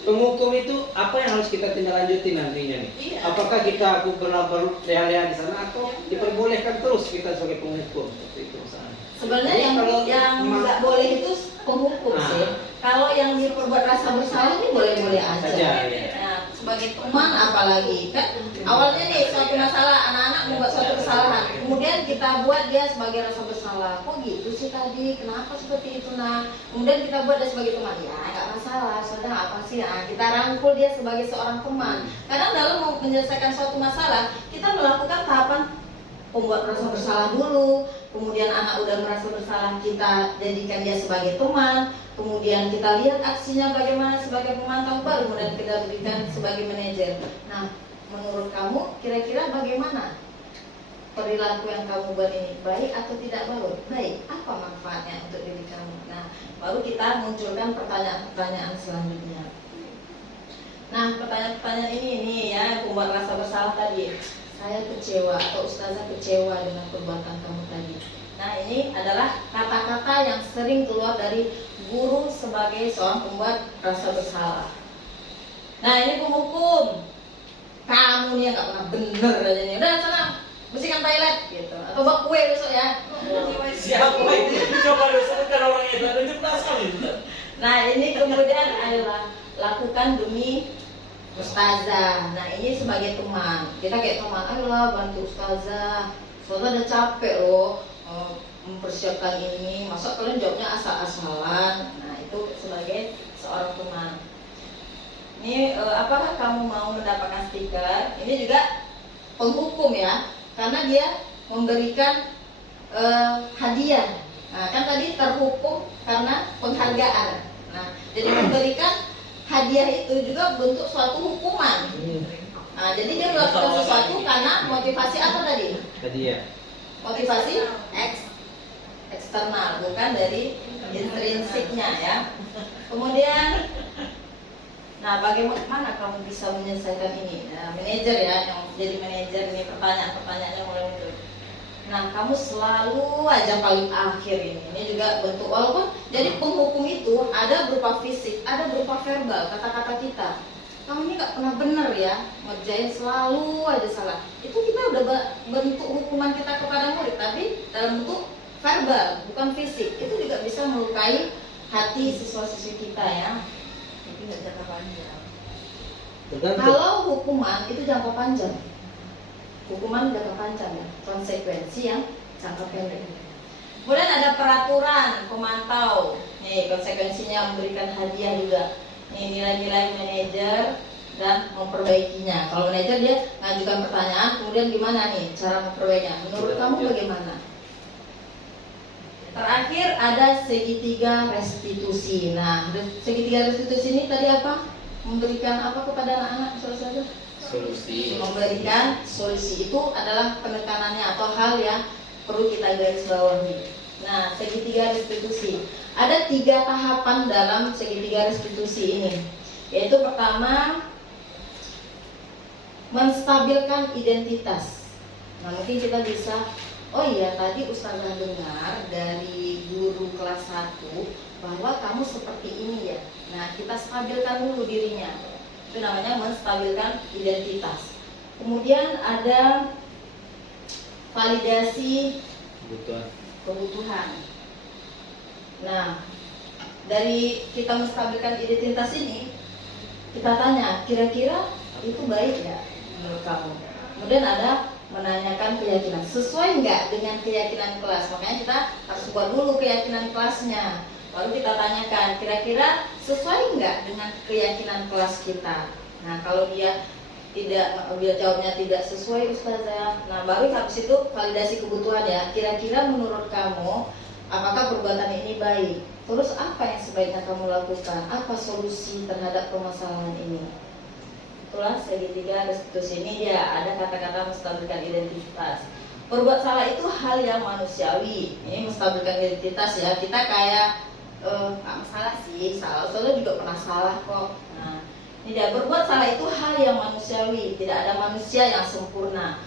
Penghukum itu apa yang harus kita tindak lanjuti nantinya nih? Apakah kita benar-benar leha-leha di sana atau diperbolehkan terus kita sebagai penghukum seperti itu misalnya? Sebenarnya yang nggak boleh itu penghukum sih. Kalau yang diperbuat rasa bersalah ini boleh-boleh aja. Nah, sebagai teman apalagi kan awalnya nih suatu masalah anak-anak membuat suatu kesalahan, kemudian kita buat dia sebagai rasa bersalah. Kok gitu sih tadi? Kenapa seperti itu? Nah, kemudian kita buat dia sebagai teman. Ya nggak masalah. Sudah apa sih? Nah, kita rangkul dia sebagai seorang teman. Kadang dalam menyelesaikan suatu masalah kita melakukan tahapan pembuat rasa bersalah dulu, kemudian anak udah merasa bersalah kita jadikan dia sebagai teman, kemudian kita lihat aksinya bagaimana sebagai pemantau, baru kemudian kita berikan sebagai manajer. Nah, menurut kamu kira-kira bagaimana perilaku yang kamu buat ini, baik atau tidak baik? Apa manfaatnya untuk diri kamu? Nah, baru kita munculkan pertanyaan-pertanyaan selanjutnya. Nah, pertanyaan-pertanyaan ini ya, pembuat rasa bersalah tadi. Saya kecewa atau ustazah kecewa dengan perbuatan kamu tadi. Nah, ini adalah kata-kata yang sering keluar dari guru sebagai seorang pembuat rasa bersalah. Nah, ini penghukum. Kamu nih yang gak pernah bener aja nih. Udah sana bersihkan toilet gitu. Atau bak kue besok ya. Siapa itu? Coba lu sebutkan orangnya itu. Ada jelasan itu. Nah, ini kemudian adalah lakukan demi ustazah. Nah, ini sebagai teman. Kita kayak teman, ayolah bantu ustazah. Ustazah udah capek loh mempersiapkan ini. Masa kalian jawabnya asal-asalan? Nah, itu sebagai seorang teman. Ini apakah kamu mau mendapatkan stiker? Ini juga penghukum ya, karena dia memberikan hadiah. Nah, kan tadi terhukum karena penghargaan. Nah, jadi memberikan hadiah itu juga bentuk suatu hukuman. Nah, jadi dia melakukan sesuatu karena motivasi apa tadi? Hadiah. Motivasi eksternal, bukan dari intrinsiknya ya. Kemudian, nah bagaimana kamu bisa menyelesaikan ini? Nah, manajer ya, yang jadi manajer ini pertanyaan-pertanyaannya mulai muncul. Nah, kamu selalu aja paling akhir ini. Ini juga bentuk, walaupun jadi penghukum itu ada berupa fisik, ada berupa verbal, kata-kata kita. Kamu ini gak pernah benar ya, ngerjain selalu aja salah. Itu kita udah bentuk hukuman kita kepada murid, tapi dalam bentuk verbal, bukan fisik. Itu juga bisa melukai hati siswa-siswi kita ya. Jadi nggak jangka panjang. Kalau hukuman itu jangka panjang. Hukuman jangka panjang ya, konsekuensi yang jangka pendek. Kemudian ada peraturan pemantau. Nih konsekuensinya memberikan hadiah juga. Nih nilai-nilai manajer dan memperbaikinya. Kalau manajer dia ngajukan pertanyaan, kemudian gimana nih cara memperbaikinya? Menurut kamu bagaimana? Terakhir ada segitiga restitusi. Nah, segitiga restitusi ini tadi apa? Memberikan apa kepada anak-anak? Saudara-saudara? Solusi. Memberikan solusi itu adalah penekanannya atau hal yang perlu kita garis bawahi. Nah, segitiga restitusi. Ada 3 tahapan dalam segitiga restitusi ini. Yaitu pertama, menstabilkan identitas. Nah, mungkin kita bisa, oh iya tadi Ustazah dengar dari guru kelas 1 bahwa kamu seperti ini ya. Nah, kita stabilkan dulu dirinya. Itu namanya menstabilkan identitas. Kemudian ada validasi kebutuhan. Nah, dari kita menstabilkan identitas ini, kita tanya, kira-kira itu baik nggak menurut kamu? Kemudian ada menanyakan keyakinan, sesuai nggak dengan keyakinan kelas? Makanya kita harus buat dulu keyakinan kelasnya, baru kita tanyakan, kira-kira sesuai nggak dengan keyakinan kelas kita? Nah, kalau dia jawabnya tidak sesuai Ustazah, nah baru habis itu validasi kebutuhan ya, kira-kira menurut kamu apakah perbuatan ini baik? Terus apa yang sebaiknya kamu lakukan? Apa solusi terhadap permasalahan ini? Itulah segitiga restitusi ini dia ada kata-kata menstabilkan identitas. Berbuat salah itu hal yang manusiawi. Ini menstabilkan identitas ya. Kita kayak nggak masalah sih, salah. Soalnya juga pernah salah kok. Nah, ini dia, berbuat salah itu hal yang manusiawi. Tidak ada manusia yang sempurna.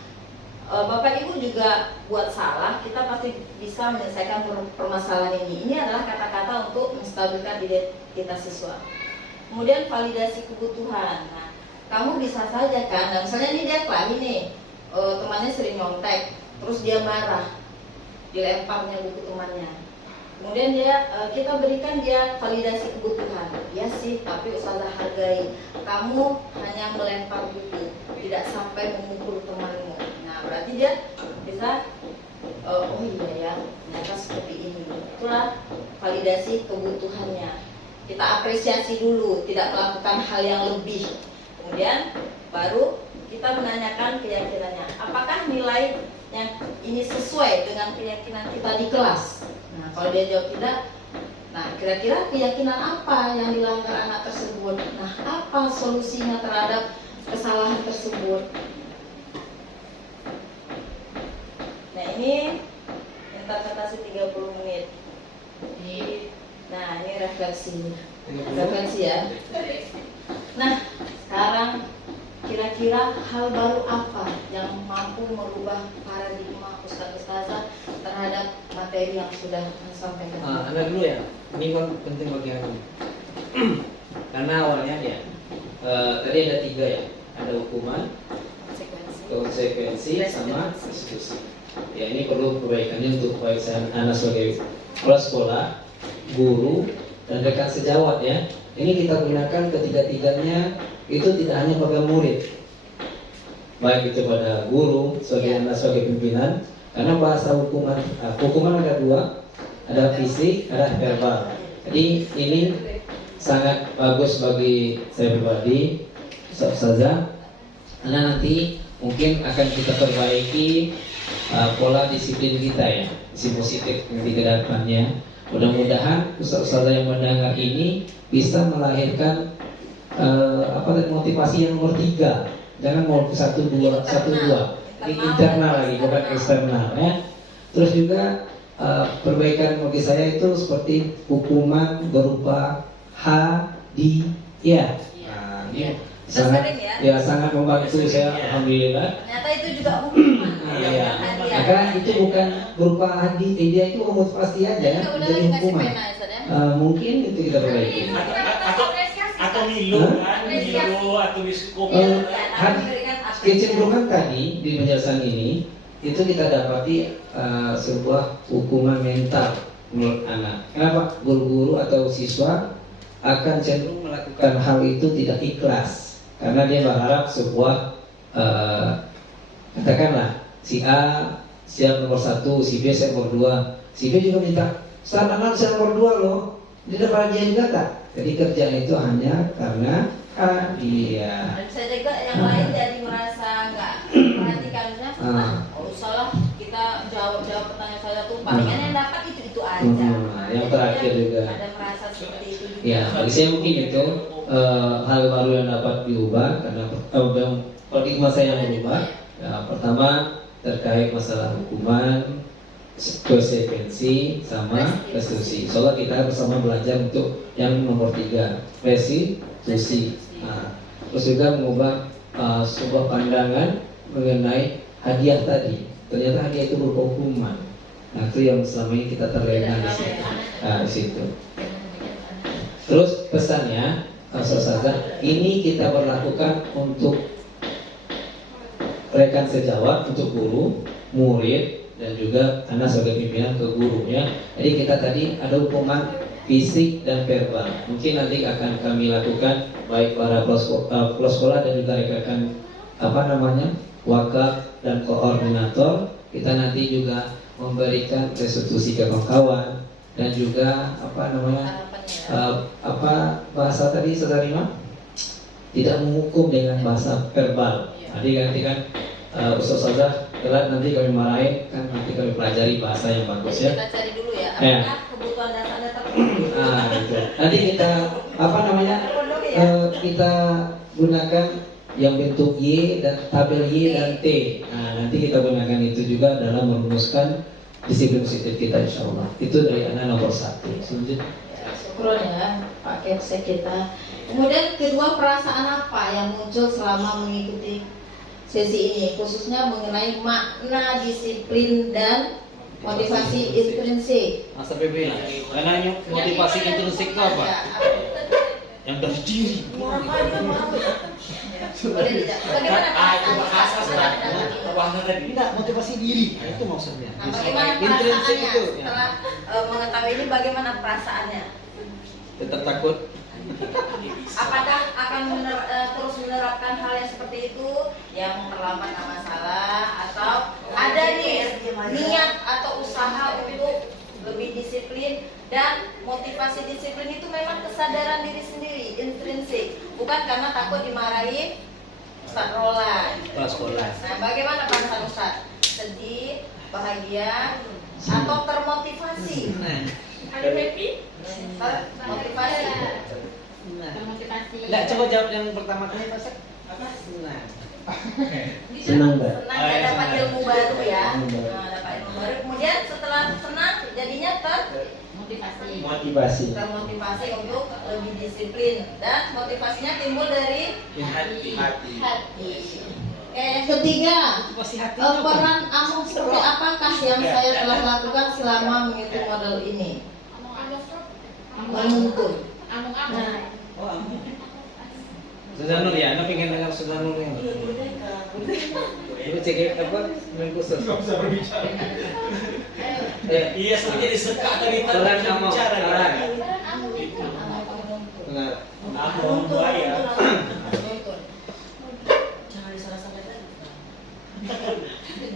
Bapak Ibu juga buat salah, kita pasti bisa menyelesaikan permasalahan ini. Ini adalah kata-kata untuk menstabilkan identitas siswa. Kemudian validasi kebutuhan. Nah, kamu bisa saja kan, nah, misalnya ini dia kelahi nih, temannya sering nyontek, terus dia marah, dilemparnya buku temannya. Kemudian kita berikan dia validasi kebutuhan. Ya sih, tapi Ustazah hargai, kamu hanya melempar buku, tidak sampai memukul temanmu. Nah, berarti dia bisa, oh iya ya, ternyata seperti ini. Itulah validasi kebutuhannya. Kita apresiasi dulu, tidak melakukan hal yang lebih. Kemudian baru kita menanyakan keyakinannya. Apakah nilai yang ini sesuai dengan keyakinan kita di kelas? Nah, kalau dia jawab tidak, nah kira-kira keyakinan apa yang dilanggar anak tersebut? Nah, apa solusinya terhadap kesalahan tersebut? Nah, ini interpretasi 30 menit. Nah, ini refleksi. Refleksi ya. Nah, sekarang kira-kira hal baru apa yang mampu merubah paradigma Ustaz-Ustazah terhadap materi yang sudah disampaikan? Anda dulu ya, ini kan penting bagi Anda. Karena awalnya ya, tadi ada 3 ya, ada hukuman, konsekuensi, sama restitusi. Ya, ini perlu perbaikannya untuk baik Anda sebagai kepala sekolah, guru, dan rekan sejawat ya. Ini kita gunakan ketiga-tiganya itu tidak hanya pada murid, baik itu pada guru sebagai Anda sebagai pimpinan, karena bahasa hukuman ada 2, ada fisik, ada verbal. Jadi ini sangat bagus bagi saya pribadi, Ustazah, karena nanti mungkin akan kita perbaiki pola disiplin kita ya, isi positif nanti ke depannya. Mudah-mudahan Ustazah yang mendengar ini bisa melahirkan motivasi yang nomor 3. Jangan mau 1, 2, 1, 2. Ini internal lagi, bukan eksternal ya. Terus juga perbaikan bagi saya itu seperti hukuman berupa hadiah. Nah, ini sangat membantu saya, alhamdulillah. Ternyata itu juga hukuman. Iya. Maka itu bukan berupa hadiah, itu motivasi aja, jadi hukuman. Mungkin itu kita perbaiki. Atau milu kan, milu atau biskop. Kecenderungan tadi di penjelasan ini itu kita dapati sebuah hukuman mental menurut anak. Kenapa? Guru-guru atau siswa akan cenderung melakukan hal itu tidak ikhlas karena dia berharap sebuah katakanlah si A siap nomor 1, si B siap nomor 2, si B juga minta Ustaz anak siap nomor 2 loh, dia dapat hadiah juga tak? Jadi kerjaan itu hanya karena hadiah. Dan bisa juga yang lain jadi merasa nggak perhatikan, misalnya salah kita jawab pertanyaan saya tuh palingan yang dapat itu aja. Yang terakhir juga ada merasa seperti itu juga. Ya, bagi saya mungkin itu hal baru yang dapat diubah karena paradigma saya yang berubah. Ya, pertama terkait masalah hukuman, konsekuensi sama restitusi. Soalnya kita bersama belajar untuk yang nomor 3, restitusi. Nah, terus juga mengubah sebuah pandangan mengenai hadiah tadi. Ternyata hadiah itu berupa hukuman. Nah, itu yang selama ini kita terlena di situ. Terus pesannya Ustazah, ini kita berlakukan untuk rekan sejawat, untuk guru, murid, dan juga anak sebagai pimpinan ke gurunya. Jadi kita tadi ada hukuman fisik dan verbal. Mungkin nanti akan kami lakukan baik para kepala sekolah dan juga rekan wakaf dan koordinator. Kita nanti juga memberikan restitusi ke kawan dan juga bahasa tadi Saudara Ima tidak menghukum dengan bahasa verbal. Nanti kan Ustazah telat nanti kami marahin, kan nanti kami pelajari bahasa yang bagus ya. Kita cari dulu ya, apakah kebutuhan dasarnya terpenuhi. Gitu. Nanti kita kita gunakan yang bentuk Y dan tabel Y dan T. Nah, nanti kita gunakan itu juga dalam merumuskan disiplin positif kita, insya Allah. Itu dari anak nomor 1. Selanjutnya. Syukur ya Pak Kepse kita. Kemudian kedua, perasaan apa yang muncul selama mengikuti sesi ini, khususnya mengenai makna disiplin dan motivasi intrinsik. Masa PB lah. Karena motivasi intrinsik itu apa? Yang dari diri. Bagaimana bahasa tadi? Tidak, motivasi diri. Nah, itu maksudnya. Nah, bagaimana Intrinsik perasaannya itu. setelah mengetahui ini, bagaimana perasaannya? Tetap takut. Apakah akan terus menerapkan hal yang seperti itu, yang terlambat nggak masalah, atau ada nih niat atau usaha untuk lebih disiplin? Dan motivasi disiplin itu memang kesadaran diri sendiri, intrinsik, bukan karena takut dimarahin Ustaz Roland. Nah, bagaimana perasaan Ustaz? Sedih, bahagia, atau termotivasi? Happy? Motivasi. Termotivasi. Enggak, coba jawab yang pertama kali Pak Sek. Senang nggak? Senang ya, dapat ilmu baru ya. Nah, dapat ilmu baru. Kemudian setelah senang, jadinya Motivasi. termotivasi untuk lebih disiplin, dan motivasinya timbul dari hati. Yang ketiga, peran Amung seperti apakah yang saya telah lakukan selama mengikuti model ini? Menuntun. Nah, Sudah Nur ya, Anda pengen dengar Sudah Nur yang Ini cek apa? Main khusus. Nggak bisa berbicara. iya, sebenarnya disekat tadi Peran Amung sekarang. Benar. Amung buaya. jangan disalah-salahin.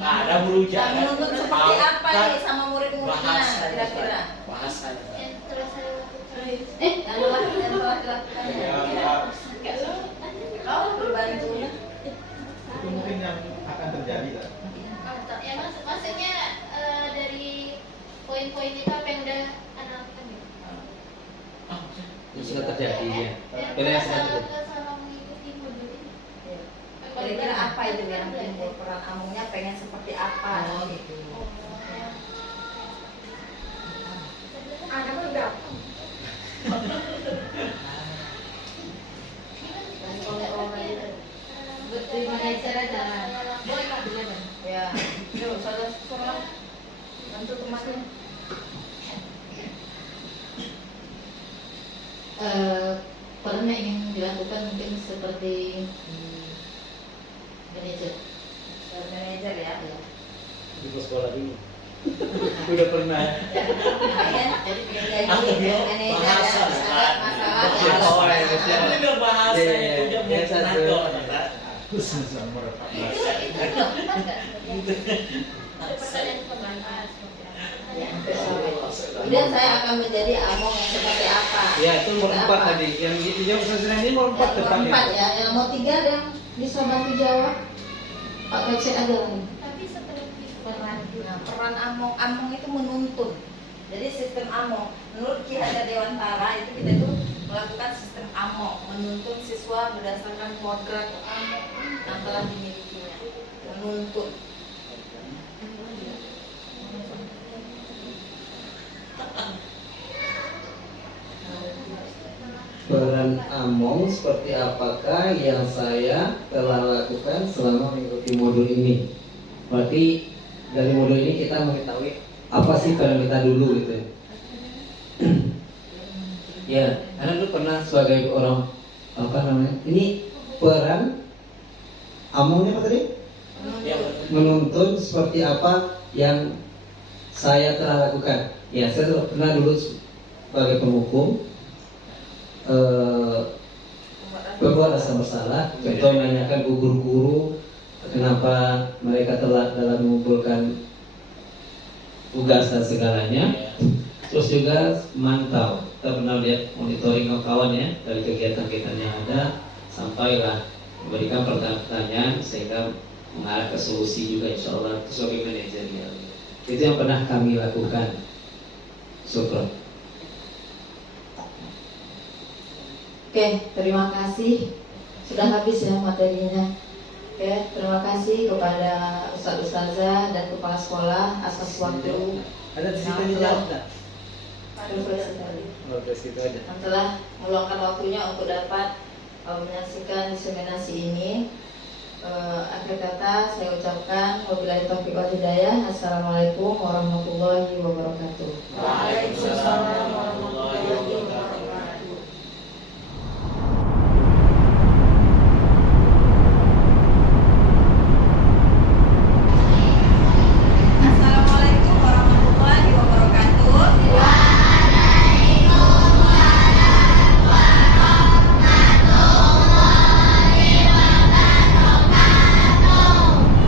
Ada berujar. Nah, menuntut seperti apa nih sama murid-muridnya kira-kira? Bahasanya. Yang telah dilakukannya. Kau berbantu. Itu mungkin yang akan terjadi lah. Ya maksudnya dari poin-poin itu apa yang udah Anda lakukan gitu? Itu sudah terjadi ya. Bila yang sudah terjadi. Selama mengikuti modul ini. Kira-kira apa itu yang timbul, peran Amungnya pengen seperti apa? Gitu. Ada enggak? Terima kasih aja. Ya, yuk saudara bantu temannya. Peran yang dilakukan mungkin seperti manajer. Manajer ya. Di sekolah dulu. Udah pernah. Jadi manajer bahasa, ada masalah. Ini bilang bahasa itu udah mengatur. Khusus nomor 14. Kemudian saya akan menjadi Among yang seperti apa? Ya, itu nomor 4 tadi. Yang sesuai ini nomor 4 Yang nomor 4 depannya. ya. Yang nomor 3 ada yang bisa bantu jawab? Pak Kece ada lagi. Tapi seperti Nah, peran Among itu menuntun. Jadi sistem Among, menurut Ki Hajar Dewantara itu kita itu melakukan sistem Among, menuntun siswa berdasarkan kodrat yang telah dimilikinya, menuntun. Peran Among seperti apakah yang saya telah lakukan selama mengikuti modul ini? Berarti dari modul ini kita mengetahui apa sih peran kita dulu gitu ya. Ya, karena dulu pernah sebagai orang apa namanya? Ini peran amongnya apa tadi? Menuntun seperti apa yang saya telah lakukan. Ya, saya pernah dulu sebagai penghukum berbuat rasa bersalah. Contoh menanyakan guru-guru kenapa mereka telah dalam mengumpulkan tugas dan segalanya. Terus juga mantau, kita pernah lihat monitoring kawan ya dari kegiatan-kegiatan yang ada, sampailah memberikan pertanyaan-pertanyaan sehingga mengarah ke solusi juga insya Allah itu sebagai manajerial. Itu yang pernah kami lakukan. Syukur. Oke, terima kasih. Sudah habis ya materinya. Oke, terima kasih kepada Ustaz-Ustazah dan kepala sekolah atas waktu Ada di situ yang jawab telah situ aja. yang telah meluangkan waktunya untuk dapat menyaksikan diseminasi ini. Akhir kata saya ucapkan wabillahi taufiq wal hidayah. Assalamualaikum warahmatullahi wabarakatuh. Waalaikumsalam warahmatullahi wabarakatuh. Assalamualaikum warahmatullahi wabarakatuh.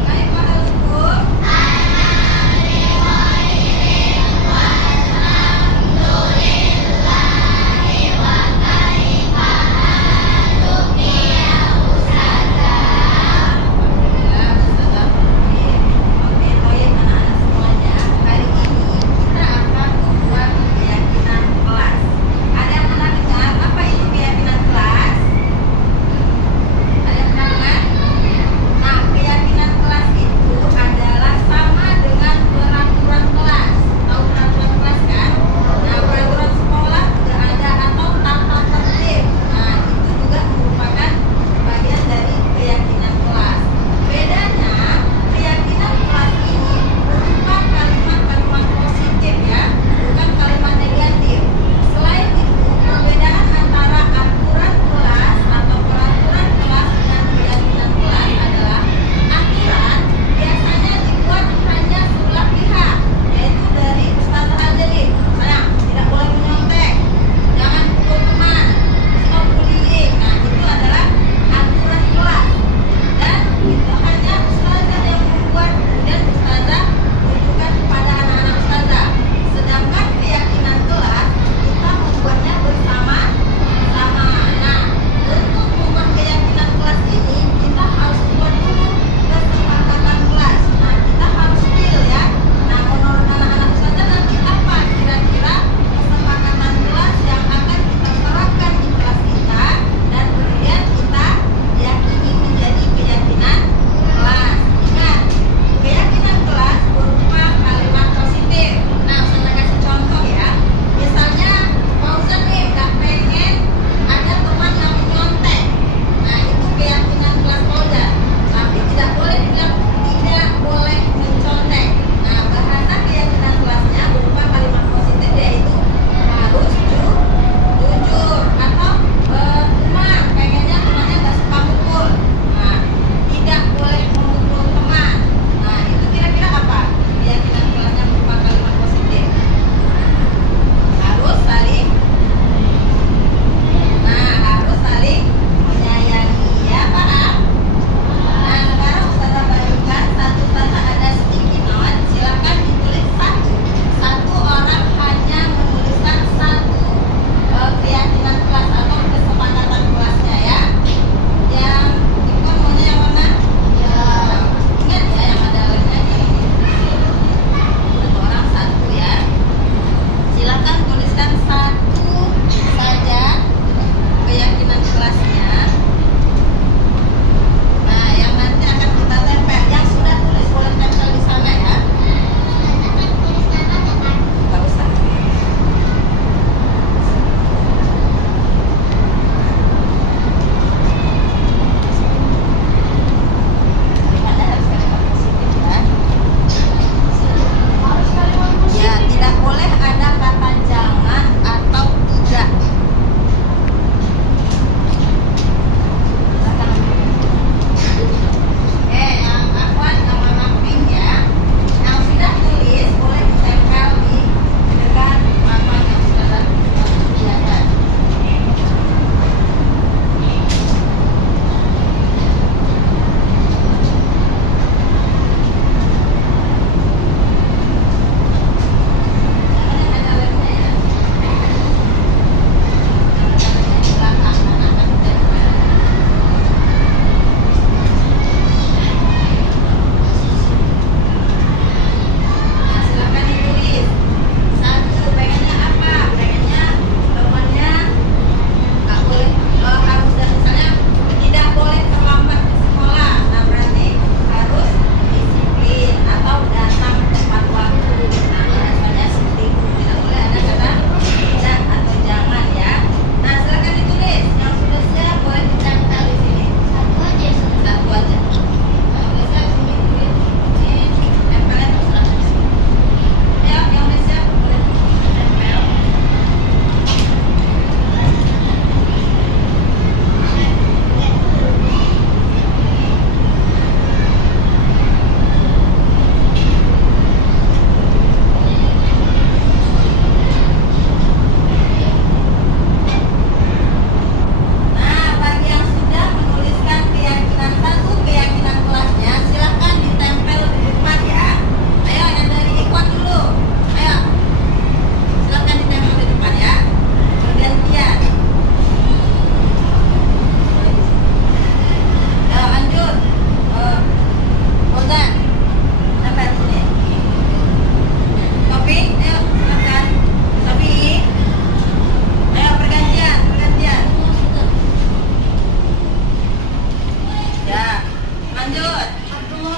Hai Pahalku. Alhamdulillah.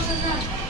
maksudnya.